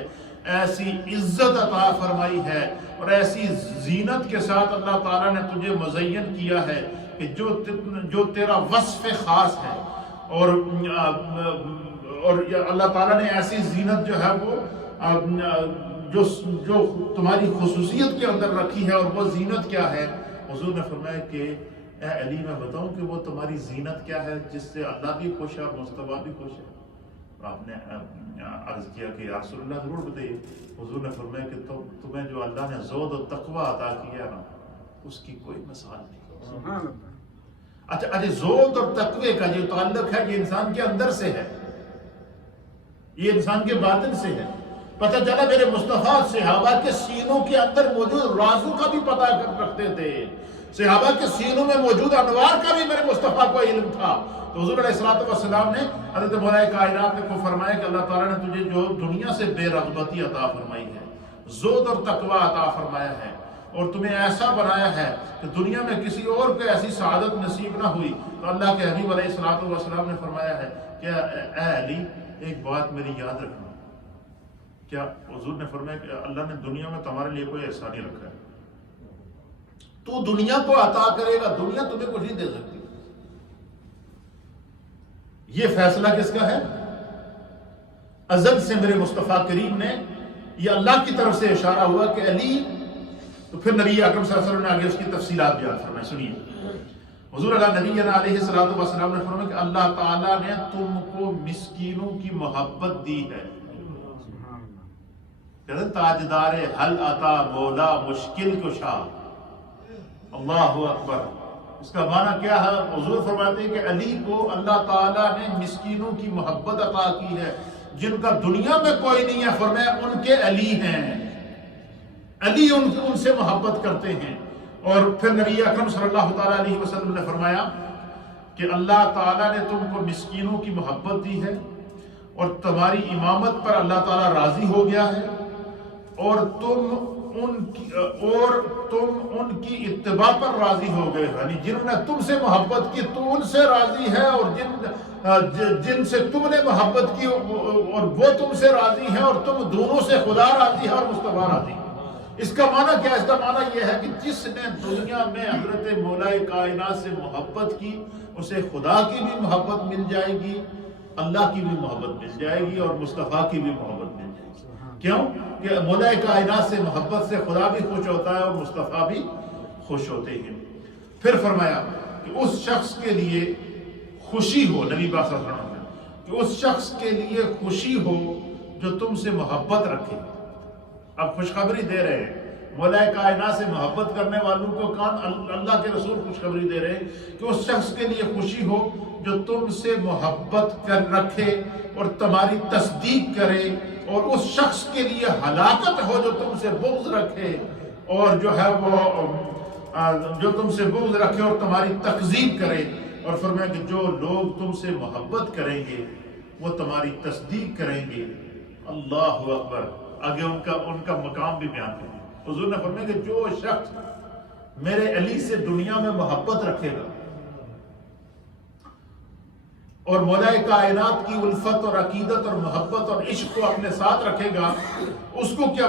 ایسی عزت عطا فرمائی ہے، اور ایسی زینت کے ساتھ اللہ تعالیٰ نے تجھے مزین کیا ہے کہ جو تیرا وصف خاص ہے، اور اللہ تعالیٰ نے ایسی زینت جو ہے وہ جو تمہاری خصوصیت کے اندر رکھی ہے، اور وہ زینت کیا ہے؟ حضور نے فرمایا کہ اے علی، میں بتاؤں کہ وہ تمہاری زینت کیا ہے جس سے اللہ بھی خوش ہے اور مصطفیٰ بھی خوش ہے؟ آپ نے عرض کیا کہ یا رسول اللہ ضرور بتائیے. حضور نے فرمایا کہ تمہیں جو اللہ نے زہد و تقوی عطا کیا نا، اس کی کوئی مثال نہیں. اچھا زہد اور تقوی کا جو تعلق ہے یہ انسان کے اندر سے ہے، یہ انسان کے باطن سے ہے. پتہ چلا میرے مصطفیٰ صحابہ کے سینوں کے اندر موجود رازوں کا بھی پتہ رکھتے تھے، صحابہ کے سینوں میں موجود انوار کا بھی میرے مصطفیٰ کو علم تھا. تو حضور علیہ الصلوۃ والسلام نے حضرت مولا کائنات کو فرمایا کہ اللہ تعالیٰ نے تجھے جو دنیا سے بے رغبتی عطا فرمائی ہے، زہد اور تقوی عطا فرمایا ہے، اور تمہیں ایسا بنایا ہے کہ دنیا میں کسی اور کو ایسی سعادت نصیب نہ ہوئی. تو اللہ کے حبیب علیہ الصلوۃ والسلام نے فرمایا ہے کہ اے علی، ایک بات میری یاد رکھنا. کیا؟ حضور نے فرمایا کہ اللہ نے دنیا میں تمہارے لیے کوئی ایسا نہیں رکھا ہے، تو دنیا کو عطا کرے گا، دنیا تمہیں کچھ نہیں دے سکتی. یہ فیصلہ کس کا ہے؟ ازل سے میرے مصطفیٰ کریم نے، یہ اللہ کی طرف سے اشارہ ہوا کہ علی. تو پھر نبی اکرم صلی اللہ علیہ وسلم نے آگے اس کی تفصیلات بیان فرمائیں. سنیے، حضور نبی علیہ الصلوۃ والسلام نے فرمایا کہ اللہ تعالیٰ نے تم کو مسکینوں کی محبت دی ہے. تاجدار حل عطا مولا مشکل کشا. اللہ اکبر. اس کا معنی کیا ہے؟ حضور فرماتے ہیں کہ علی کو اللہ تعالیٰ نے مسکینوں کی محبت عطا کی ہے، جن کا دنیا میں کوئی نہیں ہے. فرمایا ان کے علی ہیں، علی ان سے محبت کرتے ہیں. اور پھر نبی اکرم صلی اللہ تعالیٰ علیہ وسلم نے فرمایا کہ اللہ تعالیٰ نے تم کو مسکینوں کی محبت دی ہے، اور تمہاری امامت پر اللہ تعالیٰ راضی ہو گیا ہے، اور تم ان کی اتباع پر راضی ہو گئے. یعنی جنہوں نے تم سے محبت کی تو ان سے راضی ہے، اور جن سے تم نے محبت کی اور وہ تم سے راضی ہیں، اور تم دونوں سے خدا راضی ہے اور مصطفیٰ راضی ہے. اس کا معنی کیا؟ اس کا معنی یہ ہے کہ جس نے دنیا میں حضرت مولا کائنات سے محبت کی، اسے خدا کی بھی محبت مل جائے گی، اللہ کی بھی محبت مل جائے گی، اور مصطفیٰ کی بھی محبت مل جائے گی. کیوں؟ کہ مولا کائنات سے محبت سے خدا بھی خوش ہوتا ہے اور مصطفیٰ بھی خوش ہوتے ہیں. پھر فرمایا کہ اس شخص کے لیے خوشی ہو، نبی پاک صلی اللہ علیہ وسلم کہ اس شخص کے لیے خوشی ہو جو تم سے محبت رکھے. اب خوشخبری دے رہے ہیں مولا کائنات سے محبت کرنے والوں کو. اللہ کے رسول خوشخبری دے رہے ہیں کہ اس شخص کے لیے خوشی ہو جو تم سے محبت کر رکھے اور تمہاری تصدیق کرے، اور اس شخص کے لیے ہلاکت ہو جو تم سے بغض رکھے، اور جو ہے وہ جو تم سے بغض رکھے اور تمہاری تکذیب کرے. اور فرمایا کہ جو لوگ تم سے محبت کریں گے وہ تمہاری تصدیق کریں گے. اللہ اکبر. آگے ان کا مقام بھی بیان کریں. حضور نے فرمایا کہ جو شخص میرے علی سے دنیا میں محبت رکھے گا اور مولا کائنات کی الفت اور عقیدت اور محبت اور عشق کو اپنے ساتھ رکھے گا، اس کو کیا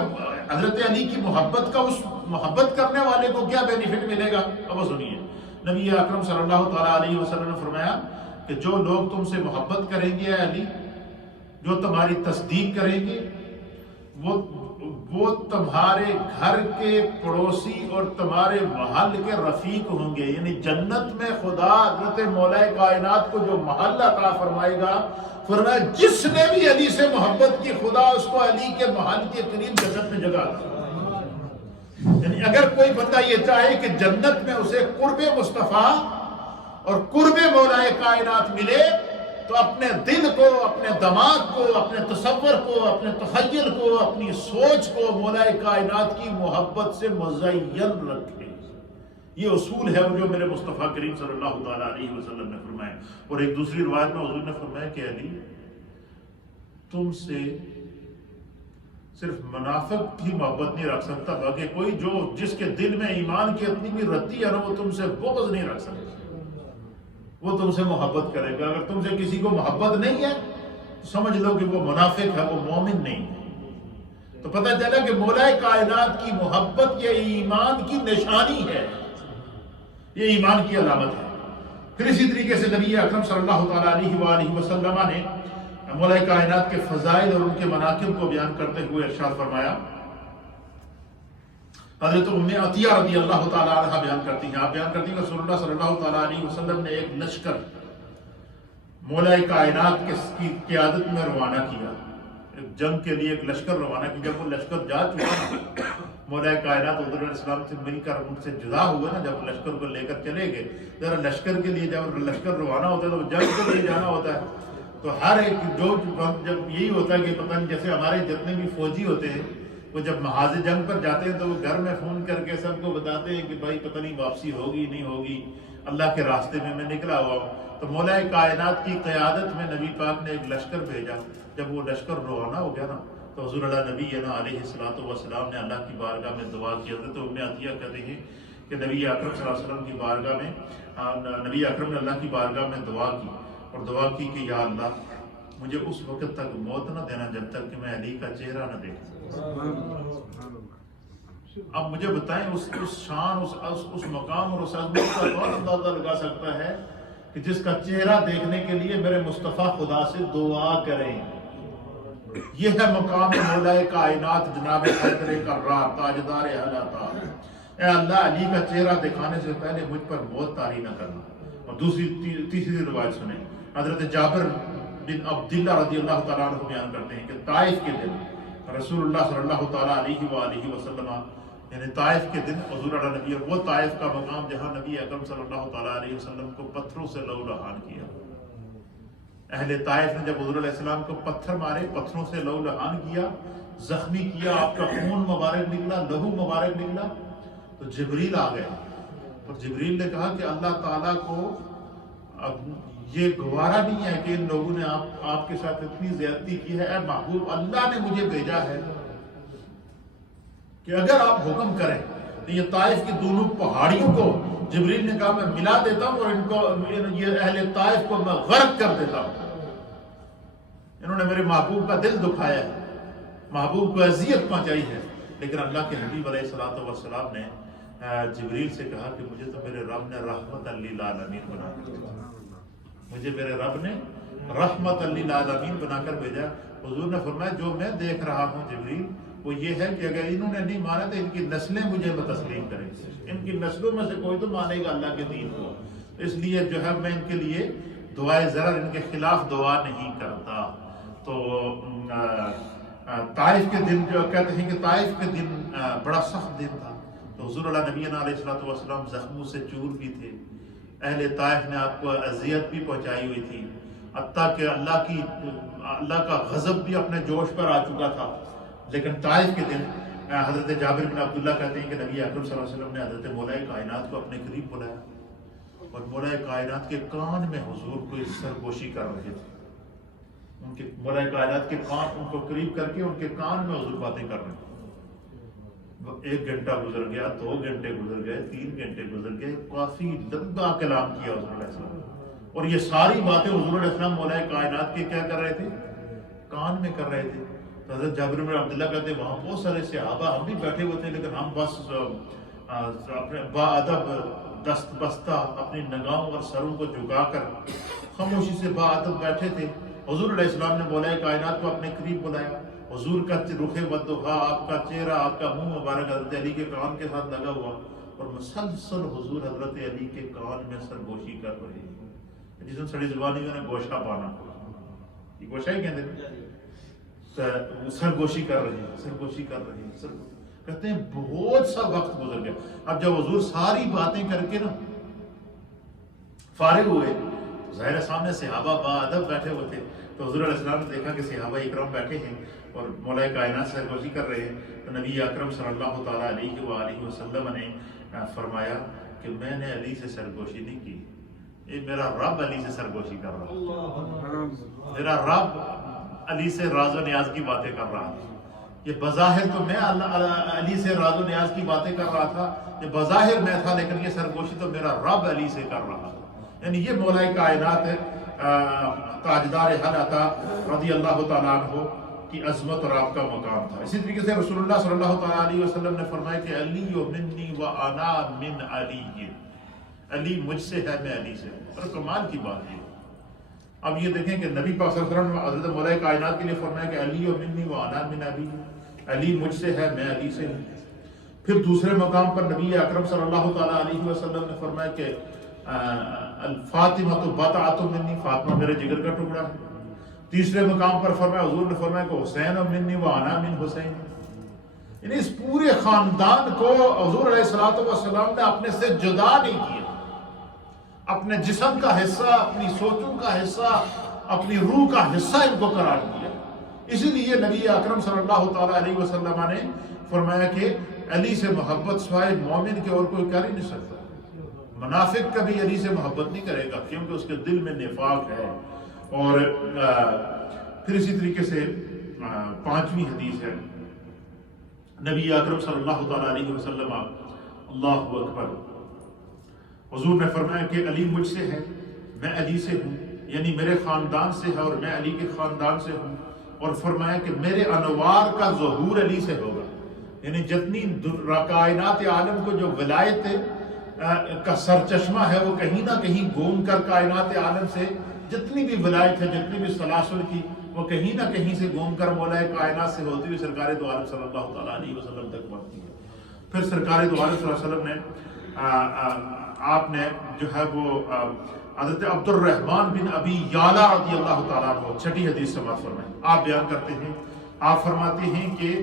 حضرت علی کی محبت کا اس محبت کرنے والے کو کیا بینیفٹ ملے گا؟ اب سنیے، نبی اکرم صلی اللہ تعالیٰ علیہ وسلم نے فرمایا کہ جو لوگ تم سے محبت کریں گے اے علی، جو تمہاری تصدیق کریں گے، وہ تمہارے گھر کے پڑوسی اور تمہارے محل کے رفیق ہوں گے. یعنی جنت میں خدا حضرت مولا کائنات کو جو محل عطا فرمائے گا، فرمایا جس نے بھی علی سے محبت کی خدا اس کو علی کے محل کے قریب جنت میں جگہ دے. یعنی اگر کوئی بندہ یہ چاہے کہ جنت میں اسے قرب مصطفیٰ اور قرب مولا کائنات ملے، تو اپنے دل کو، اپنے دماغ کو، اپنے تصور کو، اپنے تخیل کو، اپنی سوچ کو مولا کائنات کی محبت سے مزین رکھے. یہ اصول ہے جو میرے مصطفیٰ کریم صلی اللہ تعالیٰ علیہ وسلم نے فرمایا. اور ایک دوسری روایت میں حضور نے فرمایا کہ علی، تم سے صرف منافق ہی محبت نہیں رکھ سکتا، باقی کوئی جس کے دل میں ایمان کی اتنی بھی رتی ہے نا، وہ تم سے بغض نہیں رکھ سکتا، وہ تم سے محبت کرے گا. اگر تم سے کسی کو محبت نہیں ہے تو سمجھ لو کہ وہ منافق ہے، وہ مومن نہیں ہے. تو پتہ چلا کہ مولا کائنات کی محبت یہ ایمان کی نشانی ہے، یہ ایمان کی علامت ہے. پھر اسی طریقے سے نبی اکرم صلی اللہ تعالیٰ علیہ وآلہ وسلم نے مولا کائنات کے فضائل اور ان کے مناقب کو بیان کرتے ہوئے ارشاد فرمایا. حضرت ام عطیہ رضی اللہ تعالیٰ عنہ بیان کرتی ہیں، آپ بیان کرتی ہیں کہ رسول اللہ صلی اللہ تعالیٰ علیہ وسلم نے ایک لشکر مولا کائنات کی قیادت میں روانہ کیا، ایک جنگ کے لیے ایک لشکر روانہ کیا. جب وہ لشکر جا چکا، مولا کائنات حضور علیہ السلام سے مل کر ان سے جدا ہوئے نا، جب لشکر کو لے کر چلے گئے، ذرا لشکر کے لیے جب لشکر روانہ ہوتا ہے تو جنگ کے لیے جانا ہوتا ہے، تو ہر ایک جب یہی ہوتا ہے کہ پتہ نہیں، جیسے ہمارے جتنے بھی فوجی ہوتے ہیں وہ جب محاذ جنگ پر جاتے ہیں تو وہ گھر میں فون کر کے سب کو بتاتے ہیں کہ بھائی پتہ نہیں واپسی ہوگی نہیں ہوگی، اللہ کے راستے میں نکلا ہوا ہوں. تو مولا کائنات کی قیادت میں نبی پاک نے ایک لشکر بھیجا. جب وہ لشکر روانہ ہو گیا نا، تو حضور اللہ نبی علیہ السلام نے اللہ کی بارگاہ میں دعا کی. حضرت ام عطیہ کہتے ہیں کہ نبی اکرم صلی اللہ علیہ وسلم کی بارگاہ میں نبی اکرم نے اللہ کی بارگاہ میں دعا کی، اور دعا کی کہ یا اللہ مجھے اس وقت تک موت نہ دینا جب تک کہ میں علی کا چہرہ نہ دیکھوں. اب مجھے بتائیں اس شان، اس مقام اور اس عظمت کا کون اندازہ لگا سکتا ہے کہ جس کا چہرہ دیکھنے کے لیے میرے مصطفیٰ خدا سے دعا کریں. یہ ہے مقام مولا کائنات جناب حیدر کرار تاجدار اعلیٰ تاج. اے اللہ، علی کا چہرہ دکھانے سے پہلے مجھ پر موت طاری نہ کرنا. اور تیسری روایت سنیں، حضرت جابر بن عبداللہ رضی اللہ تعالیٰ عنہ بیان کرتے ہیں کہ طائف کے دن رسول اللہ صلی اللہ تعالیٰ علیہ وآلہ وسلم، یعنی طائف کے دن حضور علیہ نبی، اور وہ طائف کا مقام جہاں نبی اکرم صلی اللہ تعالیٰ علیہ وسلم کو پتھروں سے لہو لہان کیا. اہل طائف نے جب حضور علیہ السلام کو پتھر مارے، پتھروں سے لہو لہان کیا، زخمی کیا، آپ کا خون مبارک نکلا، لہو مبارک نکلا، تو جبریل آ گئے. اور جبریل نے کہا کہ اللہ تعالیٰ کو اب یہ گوارا نہیں ہے کہ ان لوگوں نے آپ کے ساتھ اتنی زیادتی کی ہے. اے محبوب، اللہ نے مجھے بھیجا ہے کہ اگر آپ حکم کریں تو یہ طائف کی دونوں پہاڑیوں کو، جبریل نے کہا میں ملا دیتا ہوں اور ان کو، یہ اہل طائف کو میں غرق کر دیتا ہوں. انہوں نے میرے محبوب کا دل دکھایا ہے، محبوب کو اذیت پہنچائی ہے. لیکن اللہ کے حبیب علیہ الصلوۃ والسلام نے جبریل سے کہا کہ مجھے تو میرے رب نے رحمت للعالمین بنا کر بھیجا، مجھے میرے رب نے رحمت للعالمین بنا کر بھیجا. حضور نے فرمایا جو میں دیکھ رہا ہوں جبریل، وہ یہ ہے کہ اگر انہوں نے نہیں مانا تو ان کی نسلیں مجھے تسلیم کریں، ان کی نسلوں میں سے کوئی تو مانے گا اللہ کے دین کو. اس لیے جو ہے میں ان کے لیے دعائے ضرر، ان کے خلاف دعا نہیں کرتا. تو طائف کے دن جو کہتے ہیں کہ طائف کے دن بڑا سخت دن تھا. تو حضور اللہ نبی علیہ السلام زخموں سے چور بھی تھے، اہل طائف نے آپ کو اذیت بھی پہنچائی ہوئی تھی، حتیٰ کہ اللہ کا غضب بھی اپنے جوش پر آ چکا تھا. لیکن طائف کے دن حضرت جابر بن عبداللہ کہتے ہیں کہ نبی اکرم صلی اللہ علیہ وسلم نے حضرت مولا کائنات کو اپنے قریب بلایا اور مولا کائنات کے کان میں حضور کو سرگوشی کر رہے تھے. ان کے مولا کائنات کے کان ان کو قریب کر کے ان کے کان میں حضور باتیں کر رہے تھے. 1 گھنٹہ گزر گیا، 2 گھنٹے گزر گئے، 3 گھنٹے گزر گئے، کافی لمبا کلام کیا حضور علیہ السلام. اور یہ ساری باتیں حضور علیہ السلام مولا کائنات کے کیا کر رہے تھے؟ کان میں کر رہے تھے. تو حضرت جابر بن عبداللہ کہتے ہیں وہاں بہت سارے صحابہ ہم بھی بیٹھے ہوئے تھے، لیکن ہم بس اپنے با ادب دست بستہ اپنی نگاہوں اور سروں کو جھکا کر خاموشی سے باادب بیٹھے تھے. حضور علیہ السلام نے مولا کائنات کو اپنے قریب بلایا. حضور کا رخ بدوحا، آپ کا چہرہ، آپ کا منہ مبارک حضرت علی کے کان کے ساتھ لگا ہوا، اور مسلسل حضور حضرت علی کے کان میں سرگوشی کر رہے ہیں. جس نے سڑی زبانی میں گوشہ پانا، یہ گوشہ ہی کہتے ہیں، سرگوشی کر رہے ہیں، سرگوشی کر رہے ہیں. کہتے ہیں بہت سا وقت گزر گیا. اب جب حضور ساری باتیں کر کے نا فارغ ہوئے، ظاہر ہے سامنے صحابہ باادب بیٹھے ہوئے تھے، تو حضور علیہ السلام نے دیکھا کہ صحابہ اکرام بیٹھے ہیں اور مولا کائنات سے سرگوشی کر رہے ہیں. تو نبی اکرم صلی اللہ تعالیٰ علیہ وآلہ وسلم نے فرمایا کہ میں نے علی سے سرگوشی نہیں کی، یہ میرا رب علی سے سرگوشی کر رہا، میرا رب علی سے راز و نیاز کی باتیں کر رہا تھا. یہ بظاہر تو میں علی سے راز و نیاز کی باتیں کر رہا تھا، یہ بظاہر میں تھا، لیکن یہ سرگوشی تو میرا رب علی سے کر رہا تھا. یعنی یہ مولا کائنات تاجدار حق عطا رضی اللہ تعالیٰ عنہ کی عظمت اور آپ کا مقام تھا. اسی طریقے سے رسول اللہ صلی اللہ تعالیٰ علیہ وسلم نے فرمایا کہ علی منی و انا من علی، علی مجھ سے ہے، میں علی سے ہوں. اور کمال کی بات ہے. اب یہ دیکھیں کہ نبی پاک صلی اللہ علیہ وسلم نے حضرت مولا کائنات کے لیے فرمایا کہ علی منی و انا من علی، علی مجھ سے ہے، میں علی سے ہوں. پھر دوسرے مقام پر نبی اکرم صلی اللہ تعالیٰ علیہ وسلم نے فرمایا کہ الفاطمہ تو بطعۃ منی، فاطمہ میرے جگر کا ٹکڑا ہے. تیسرے مقام پر فرمایا، حضور نے فرمایا کہ حسین منی و انا من حسین. یعنی اس پورے خاندان کو حضور علیہ السلام نے اپنے سے جدا نہیں کیا، اپنے جسم کا حصہ، اپنی سوچوں کا حصہ، اپنی روح کا حصہ ان کو قرار دیا. اسی لیے نبی اکرم صلی اللہ تعالیٰ علیہ وسلم نے فرمایا کہ علی سے محبت سوائے مومن کے اور کوئی کر ہی نہیں سکتا. منافق کبھی علی سے محبت نہیں کرے گا کیونکہ اس کے دل میں نفاق ہے. اور پھر اسی طریقے سے پانچویں حدیث ہے، نبی اکرم صلی اللہ تعالیٰ علیہ وسلم، اللہ اکبر، حضور نے فرمایا کہ علی مجھ سے ہے، میں علی سے ہوں، یعنی میرے خاندان سے ہے اور میں علی کے خاندان سے ہوں. اور فرمایا کہ میرے انوار کا ظہور علی سے ہوگا، یعنی جتنی کائنات عالم کو جو ولایت کا سرچشمہ ہے وہ کہیں نہ کہیں گھوم کر کائنات عالم سے جتنی بھی ولایت ہے، جتنی بھی سلاسل کی، وہ کہیں نہ کہیں سے گھوم کر مولا کائنات سے ہوتی ہوئی سرکار دو عالم صلی اللہ تعالیٰ علیہ وسلم تک پہنچتی ہے. پھر سرکار دو عالم صلی اللہ علیہ وسلم نے آپ نے جو ہے وہ حضرت عبد الرحمن بن ابی یعلا رضی اللہ تعالیٰ عنہ، چھٹی حدیث سماعت فرمائیں. آپ بیان کرتے ہیں، آپ فرماتے ہیں کہ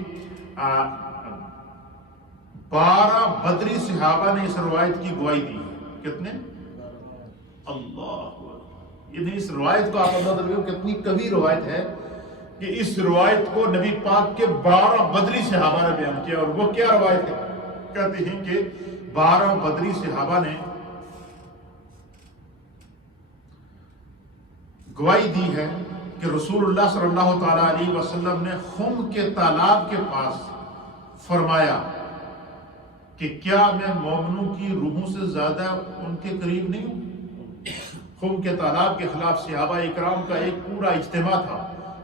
12 بدری صحابہ نے اس روایت کی گواہی دی. کتنے؟ اللہ. یعنی اس روایت کو آپ اندازہ لگائیں کتنی کبھی روایت ہے کہ اس روایت کو نبی پاک کے 12 بدری صحابہ نے بیان کیا. اور وہ کیا روایت ہے؟ کہتے ہیں کہ 12 بدری صحابہ نے گواہی دی ہے کہ رسول اللہ صلی اللہ تعالیٰ علیہ وسلم نے خم کے تالاب کے پاس فرمایا کہ کیا میں مومنوں کی روحوں سے زیادہ ان کے قریب نہیں ہوں؟ خم کے تالاب کے خلاف صحابہ اکرام کا ایک پورا اجتماع تھا.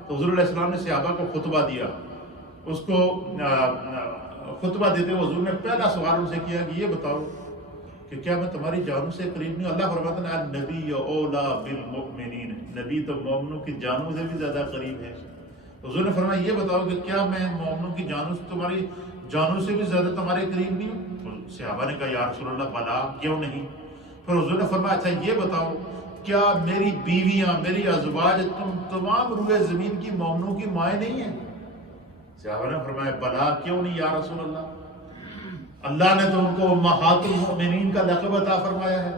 تو حضور علیہ السلام نے صحابہ کو خطبہ دیا. اس کو خطبہ دیتے ہوئے حضور نے پہلا سوال ان سے کیا کہ یہ بتاؤ کہ کیا میں تمہاری جانوں سے قریب نہیں ہوں؟ اللہ فرماتا ہے النبی اولا بالمؤمنین، نبی تو مومنوں کی جانوں سے بھی زیادہ قریب ہے. حضور نے فرمایا یہ بتاؤ کہ کیا میں مومنوں کی جانوں سے تمہاری جانوں سے بھی زیادہ تمہارے قریب نہیں ہوں؟ صحابہ نے کہا یا رسول اللہ بلا، کیوں نہیں؟ پھر حضور نے فرمایا اچھا یہ بتاؤ کیا میری بیویاں، میری ازواج تم تمام روئے زمین کی مومنوں کی مائیں نہیں ہیں؟ صحابہ نے فرمایا بلا، کیوں نہیں یا رسول اللہ، اللہ نے تو ان کو امہات المؤمنین کا لقب عطا فرمایا ہے.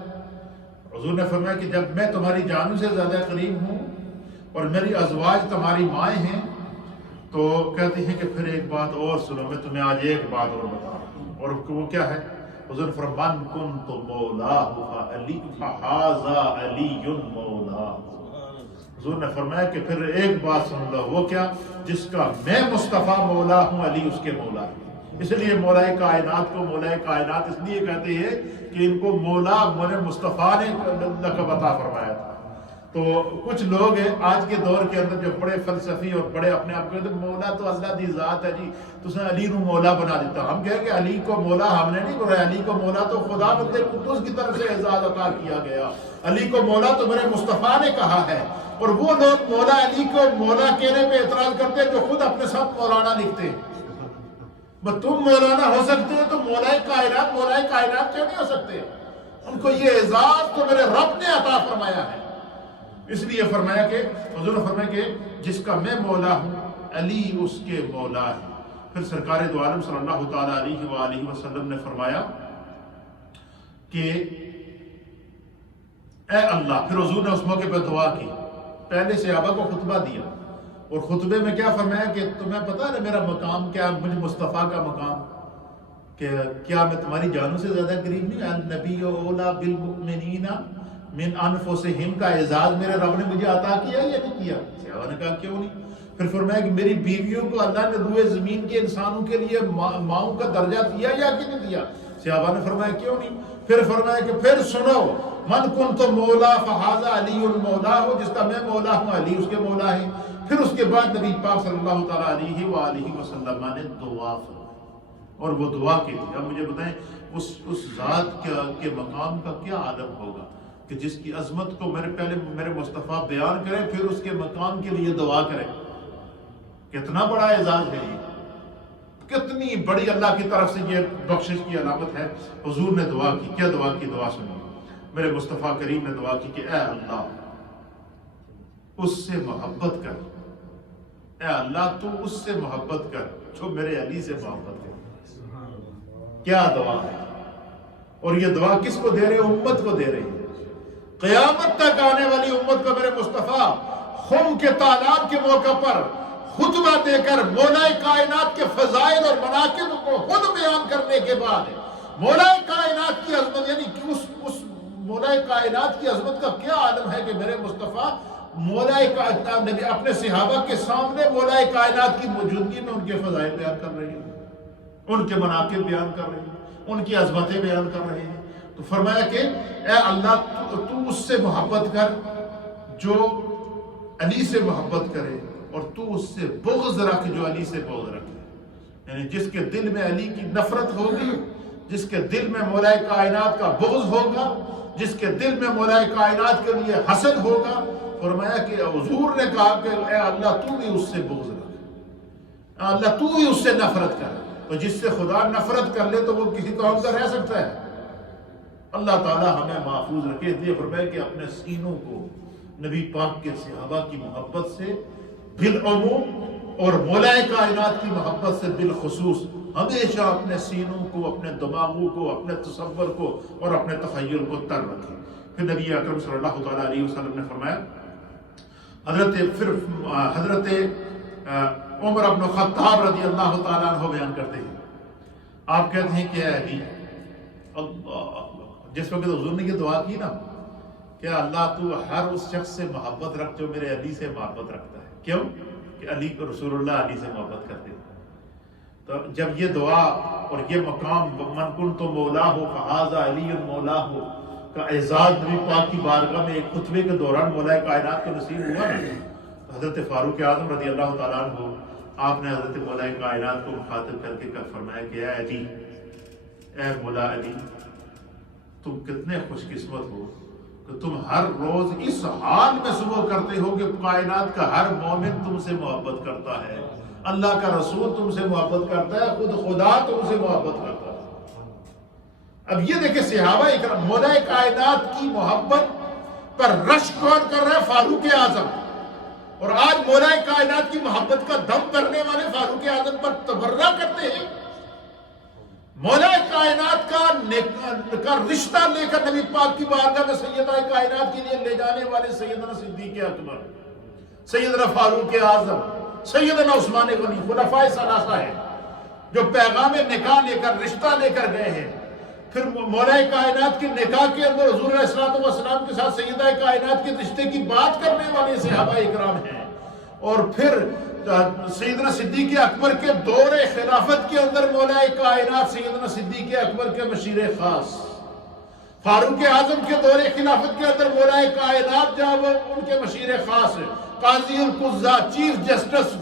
حضور نے فرمایا کہ جب میں تمہاری جانوں سے زیادہ قریب ہوں اور میری ازواج تمہاری مائیں ہیں تو کہتے ہیں کہ پھر ایک بات اور سنو، میں تمہیں آج ایک بات اور بتا رہا ہوں. اور وہ کیا ہے؟ حضور فرمان کنت مولاہ فعلی فہذا علی مولاہ. حضور نے فرمایا کہ پھر ایک بات سن لو، وہ کیا؟ جس کا میں مصطفیٰ مولا ہوں، علی اس کے مولا ہے. اس لیے مولا کائنات کو مولا کائنات اس لیے کہتے ہیں کہ ان کو مولا مصطفیٰ نے لقب عطا فرمایا تھا. تو کچھ لوگ ہیں آج کے دور کے اندر جو بڑے فلسفی اور بڑے اپنے آپ کو مولا تو اللہ دی ذات ہے جی، تو علی نو مولا بنا دیتا. ہم کہیں کہ علی کو مولا ہم نے نہیں بنایا، علی کو مولا تو خدا بندے قدوس کی طرف سے اعزاز عطا کیا گیا. علی کو مولا تو میرے مصطفیٰ نے کہا ہے. اور وہ لوگ مولا علی کو مولا کہنے پہ اعتراض کرتے ہیں جو خود اپنے ساتھ مولانا لکھتے ہیں. بس تم مولانا ہو سکتے ہو تو مولا کائنات کیوں نہیں ہو سکتے؟ ان کو یہ اعزاز تو میرے رب نے عطا فرمایا ہے. اس لیے فرمایا کہ حضور نے فرمایا کہ جس کا میں مولا ہوں علی اس کے مولا ہے. پھر سرکار دو عالم صلی اللہ تعالیٰ علیہ وآلہ وسلم نے فرمایا کہ اے اللہ، پھر حضور نے اس موقع پہ دعا کی. پہلے صحابہ کو خطبہ دیا اور خطبے میں کیا فرمایا کہ تمہیں پتا ہے میرا مقام کیا، مجھے مصطفیٰ کا مقام کہ کیا میں تمہاری جانوں سے زیادہ قریب نہیں؟ النبی اولا بالمؤمنین من انفسہم کا اعزاز میرے رب نے مجھے عطا کیا یا نہیں کیا؟ صحابہ نے کہا کیوں نہیں. پھر فرمایا کہ میری بیویوں کو اللہ نے روئے زمین کے انسانوں کے لیے ماؤں کا درجہ دیا یا کہ نہیں دیا؟ صحابہ نے فرمایا کیوں نہیں. پھر فرمایا کہ پھر سنو، من کنت مولا فہذا علی المولا ہو، جس کا میں مولا ہوں علی اس کے مولا ہے. پھر اس کے بعد نبی پاک صلی اللہ تعالیٰ علیہ وآلہ وسلم نے دعا فرمائی اور وہ دعا کی تھی. اب مجھے بتائیں اس ذات کے مقام کا کیا عالم ہوگا کہ جس کی عظمت کو میرے مصطفیٰ بیان کریں پھر اس کے مقام کے لیے دعا کریں. کتنا بڑا اعزاز ہے یہ، کتنی بڑی اللہ کی طرف سے یہ بخشش کی علامت ہے. حضور نے دعا کی. کیا دعا کی؟ دعا سنی. میرے مصطفیٰ کریم نے دعا کی کہ اے اللہ اس سے محبت کر، اے اللہ تو اس سے محبت کر جو میرے علی سے محبت کر. کیا دعا ہے! اور یہ دعا کس کو دے رہے؟ امت کو دے رہے ہیں. قیامت تک آنے والی امت کو میرے مصطفیٰ خم کے تالاب کے موقع پر خطبہ دے کر مولا کائنات کے فضائل اور مناقب کو خود بیان کرنے کے بعد مولا کائنات کی عظمت، یعنی کہ اس مولا کائنات کی عظمت کا کیا عالم ہے کہ میرے مصطفیٰ مولا کائنات نبی اپنے صحابہ کے سامنے مولا کائنات کی موجودگی میں ان کے فضائل بیان کر رہے ہیں، ان کے مناقب بیان کر رہے ہیں، ان کی عظمتیں بیان کر رہے ہیں. تو فرمایا کہ اے اللہ تو اس سے محبت کر جو علی سے محبت کرے، اور تو اس سے بغض رکھ جو علی سے بغض رکھے. یعنی جس کے دل میں علی کی نفرت ہوگی، جس کے دل میں مولا کائنات کا بغض ہوگا، جس کے دل میں مولا کائنات کے لیے حسد ہوگا، فرمایا کہ حضور نے کہا کہ اے اللہ تو بھی اس سے بغض رکھ، اللہ تو بھی اس سے نفرت کر. تو جس سے خدا نفرت کر لے تو وہ کسی قوم کا رہ سکتا ہے؟ اللہ تعالی ہمیں محفوظ رکھے. دیے فرمائے کہ اپنے سینوں کو نبی پاک کے صحابہ کی محبت سے بالعموم اور مولا کائنات کی محبت سے بالخصوص ہمیشہ اپنے سینوں کو، اپنے دماغوں کو، اپنے تصور کو اور اپنے تخیل کو تر رکھیں. پھر نبی اکرم صلی اللہ تعالیٰ علیہ وسلم نے فرمایا، حضرت عمر بن خطاب رضی اللہ تعالیٰ عنہ بیان کرتے ہیں، آپ کہتے ہیں کہ اے علی، جس وقت حضور نے یہ دعا کی نا کہ اللہ تو ہر اس شخص سے محبت رکھ جو میرے علی سے محبت رکھتا ہے. کیوں؟ کہ علی کو رسول اللہ علی سے محبت کرتے ہیں. تو جب یہ دعا اور یہ مقام من کنت مولا ہو فہذا علی مولا ہو کا اعزاز نبی پاک کی بارگاہ میں ایک خطبے کے دوران مولا کائنات کو نصیب ہوا نا، حضرت فاروق اعظم رضی اللہ تعالیٰ عنہ آپ نے حضرت مولا کائنات کو مخاطب کر کے فرمایا کہ اے علی، اے مولا علی، تم کتنے خوش قسمت ہو کہ تم ہر روز اس حال میں صبح کرتے ہو کہ کائنات کا ہر مومن تم سے محبت کرتا ہے، اللہ کا رسول تم سے محبت کرتا ہے، خود خدا تم سے محبت کرتا ہے. اب یہ دیکھیں صحابہ اکرام مولا کائنات کی محبت پر رشک کون کر رہے ہیں؟ فاروق اعظم. اور آج مولا کائنات کی محبت کا دم کرنے والے فاروق اعظم پر تبرہ کرتے ہیں. مولا کائنات کا رشتہ لے کر نبی پاک کی بارگاہ میں سیدہ کائنات کے لیے لے جانے والے سیدنا صدیق اکبر، سیدنا فاروق اعظم، سیدنا عثمان غنی، خلفائے ثلاثہ ہیں جو پیغام نکاح لے کر رشتہ لے کر گئے ہیں. پھر مولا کائنات کے نکاح کے اندر حضور علیہ الصلوۃ والسلام کے ساتھ سیدہ کائنات کے رشتے کی بات کرنے والے صحابہ اکرام ہیں. اور پھر سیدنا صدیق اکبر کے دور خلافت کے اندر مولا کائنات سیدنا صدیق اکبر کے مشیر خاص فاروق اعظم کے دور خلافت کے اندر مولائے کائنات جب ان کے مشیر خاص قاضی القضاء چیف جسٹس،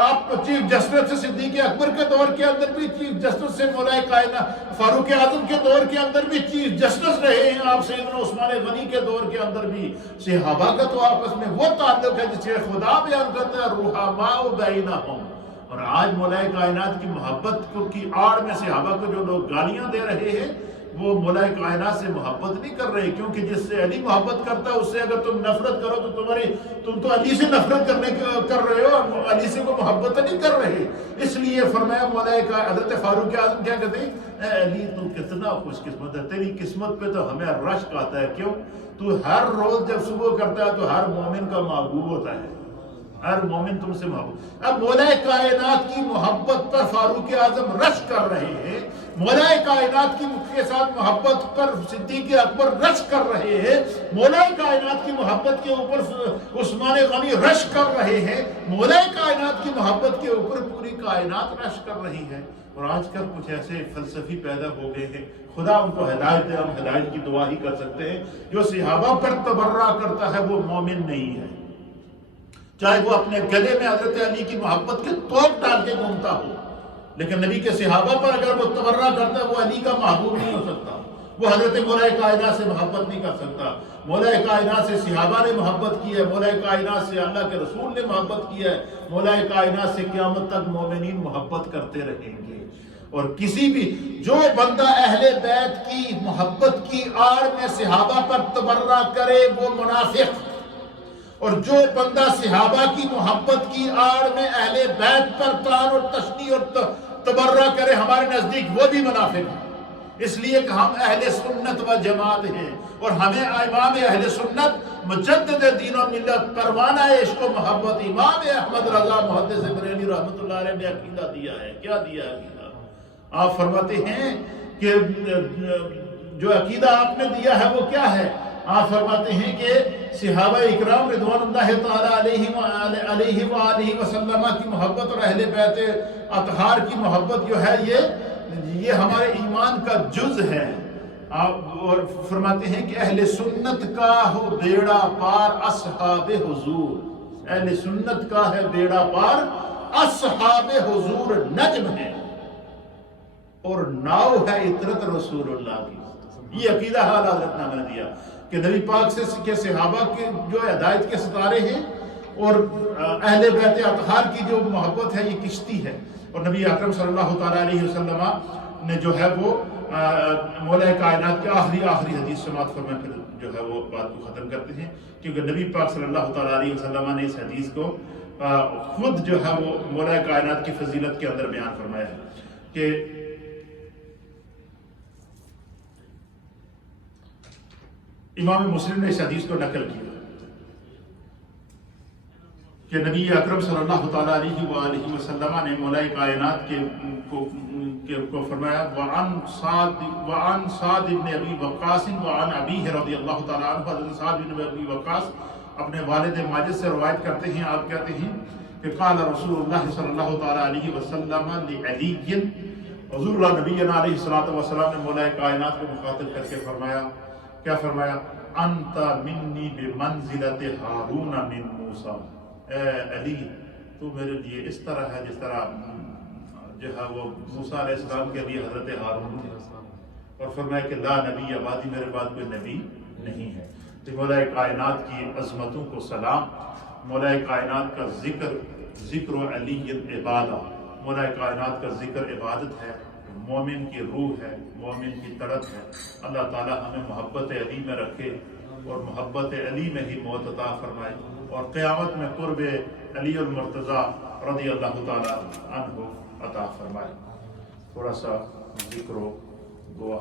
آپ چیف جسٹس صدیق اکبر کے دور کے اندر بھی چیف جسٹس سے مولائے کائنات، فاروق اعظم کے دور کے اندر بھی چیف جسٹس رہے ہیں آپ، سیدنا عثمان غنی کے دور کے اندر بھی صحابہ کا تو آپس میں وہ تعلق ہے جس سے خدا بیان کرتا ہے رحماء بینہم۔ اور آج مولائے کائنات کی محبت کی آڑ میں صحابہ کو جو لوگ گالیاں دے رہے ہیں وہ مولائے کائنات سے محبت نہیں کر رہے، کیونکہ جس سے علی محبت کرتا ہے اس سے اگر تم نفرت کرو تو تم تو علی سے نفرت کر رہے ہو، علی سے کو محبت نہیں کر رہے۔ اس لیے فرمایا مولائے حضرت فاروق اعظم کیا کہتے ہیں، اے علی تو کتنا خوش قسمت ہے، تیری قسمت پہ تو ہمیں رشک آتا ہے، کیوں؟ تو ہر روز جب صبح کرتا ہے تو ہر مومن کا محبوب ہوتا ہے، ہر مومن تم سے محبوب۔ اب مولائے کائنات کی محبت پر فاروق اعظم رشک کر رہے ہیں، مولائے کائنات کے ساتھ محبت پر صدیق اکبر رشک کر رہے ہیں، مولائے کائنات کی محبت کے اوپر عثمان غنی رشک کر رہے ہیں، مولائے کائنات کی محبت کے اوپر پوری کائنات رشک کر رہی ہے۔ اور آج کل کچھ ایسے فلسفی پیدا ہو گئے ہیں، خدا ان کو ہدایت دے، ہم ہدایت کی دعا ہی کر سکتے ہیں۔ جو صحابہ پر تبرہ کرتا ہے وہ مومن نہیں ہے، چاہے وہ اپنے گلے میں حضرت علی کی محبت کے توق ڈال کے گھومتا ہو، لیکن نبی کے صحابہ پر اگر وہ تبرہ کرتا ہے وہ علی کا محبوب نہیں ہو سکتا، وہ حضرت مولائے کائنات سے محبت نہیں کر سکتا۔ مولائے کائنات سے صحابہ نے محبت کی ہے، مولائے کائنات سے اللہ کے رسول نے محبت کی ہے، مولائے کائنات سے قیامت تک مومنین محبت کرتے رہیں گے۔ اور کسی بھی جو بندہ اہل بیت کی محبت کی آڑ میں صحابہ پر تبرہ کرے وہ منافق، اور جو بندہ صحابہ کی محبت کی آڑ میں اہل بیت پر طعن اور تشنیع اور تبرہ کرے ہمارے نزدیک وہ بھی منافق ہے۔ اس لیے کہ ہم اہل سنت و جماعت ہیں، اور ہمیں امام اہل سنت مجدد دین و ملت پروانہ عشق و محبت امام احمد رضا محدث بریلوی رحمۃ اللہ علیہ نے عقیدہ دیا ہے۔ کیا دیا عقیدہ؟ آپ فرماتے ہیں کہ جو عقیدہ آپ نے دیا ہے وہ کیا ہے؟ آپ فرماتے ہیں کہ صحابہ اکرام رضوان اللہ تعالی علیہ وآلہ وسلم کی محبت اور اہل بیت اطہار کی محبت جو ہے یہ ہمارے ایمان کا جز ہے۔ آپ اور فرماتے ہیں کہ اہل سنت کا ہو بیڑا پار اصحاب حضور، اہل سنت کا ہے بیڑا پار اصحاب حضور نجم ہے اور ناؤ ہے عطرت رسول اللہ کی۔ یہ عقیدہ حال حضرت نے ہمیں دیا کہ نبی پاک سے کے صحابہ کے جو ہدایت کے ستارے ہیں اور اہل بیت اطہار کی جو محبت ہے یہ کشتی ہے۔ اور نبی اکرم صلی اللہ تعالیٰ علیہ وسلم نے جو ہے وہ مولائے کائنات کے آخری حدیث سماعت فرمائے، پھر جو ہے وہ بات کو ختم کرتے ہیں، کیونکہ نبی پاک صلی اللہ تعالیٰ علیہ وسلم نے اس حدیث کو خود جو ہے وہ مولائے کائنات کی فضیلت کے اندر بیان فرمایا ہے کہ امام مسلم نے اس حدیث کو نقل کیا کہ نبی اکرم صلی اللہ تعالیٰ علیہ وآلہ وسلم نے مولائے کائنات کو فرمایا وعن سعد بن ابی وقاص وعن ابیہ رضی اللہ تعالیٰ عنہ، حضرت سعد بن ابی وقاص اپنے والد ماجد سے روایت کرتے ہیں، آپ کہتے ہیں کہ قال رسول اللہ صلی اللہ تعالیٰ علیہ وسلم لعلی، حضور اللہ نبینا علیہ السلام نے مولائے کائنات کو مخاطب کر کے فرمایا، کیا فرمایا؟ انت منی بمنزلت ہارون من موسیٰ، اے علی تو میرے لیے اس طرح ہے جس طرح جو ہے وہ موسیٰ علیہ السلام کے لیے حضرت ہارون تھے، اور فرمایا کہ لا نبی بعدی، میرے بعد کوئی نبی نہیں ہے۔ تو مولائے کائنات کی عظمتوں کو سلام، مولائے کائنات کا ذکر و علی عبادہ، مولائے کائنات کا ذکر عبادت ہے، مومن کی روح ہے، مومن کی تڑپ ہے۔ اللہ تعالی ہمیں محبت علی میں رکھے اور محبت علی میں ہی موت عطا فرمائے، اور قیامت میں قرب علی المرتضیٰ رضی اللہ تعالی عنہ عطا فرمائے۔ تھوڑا سا ذکر و دعا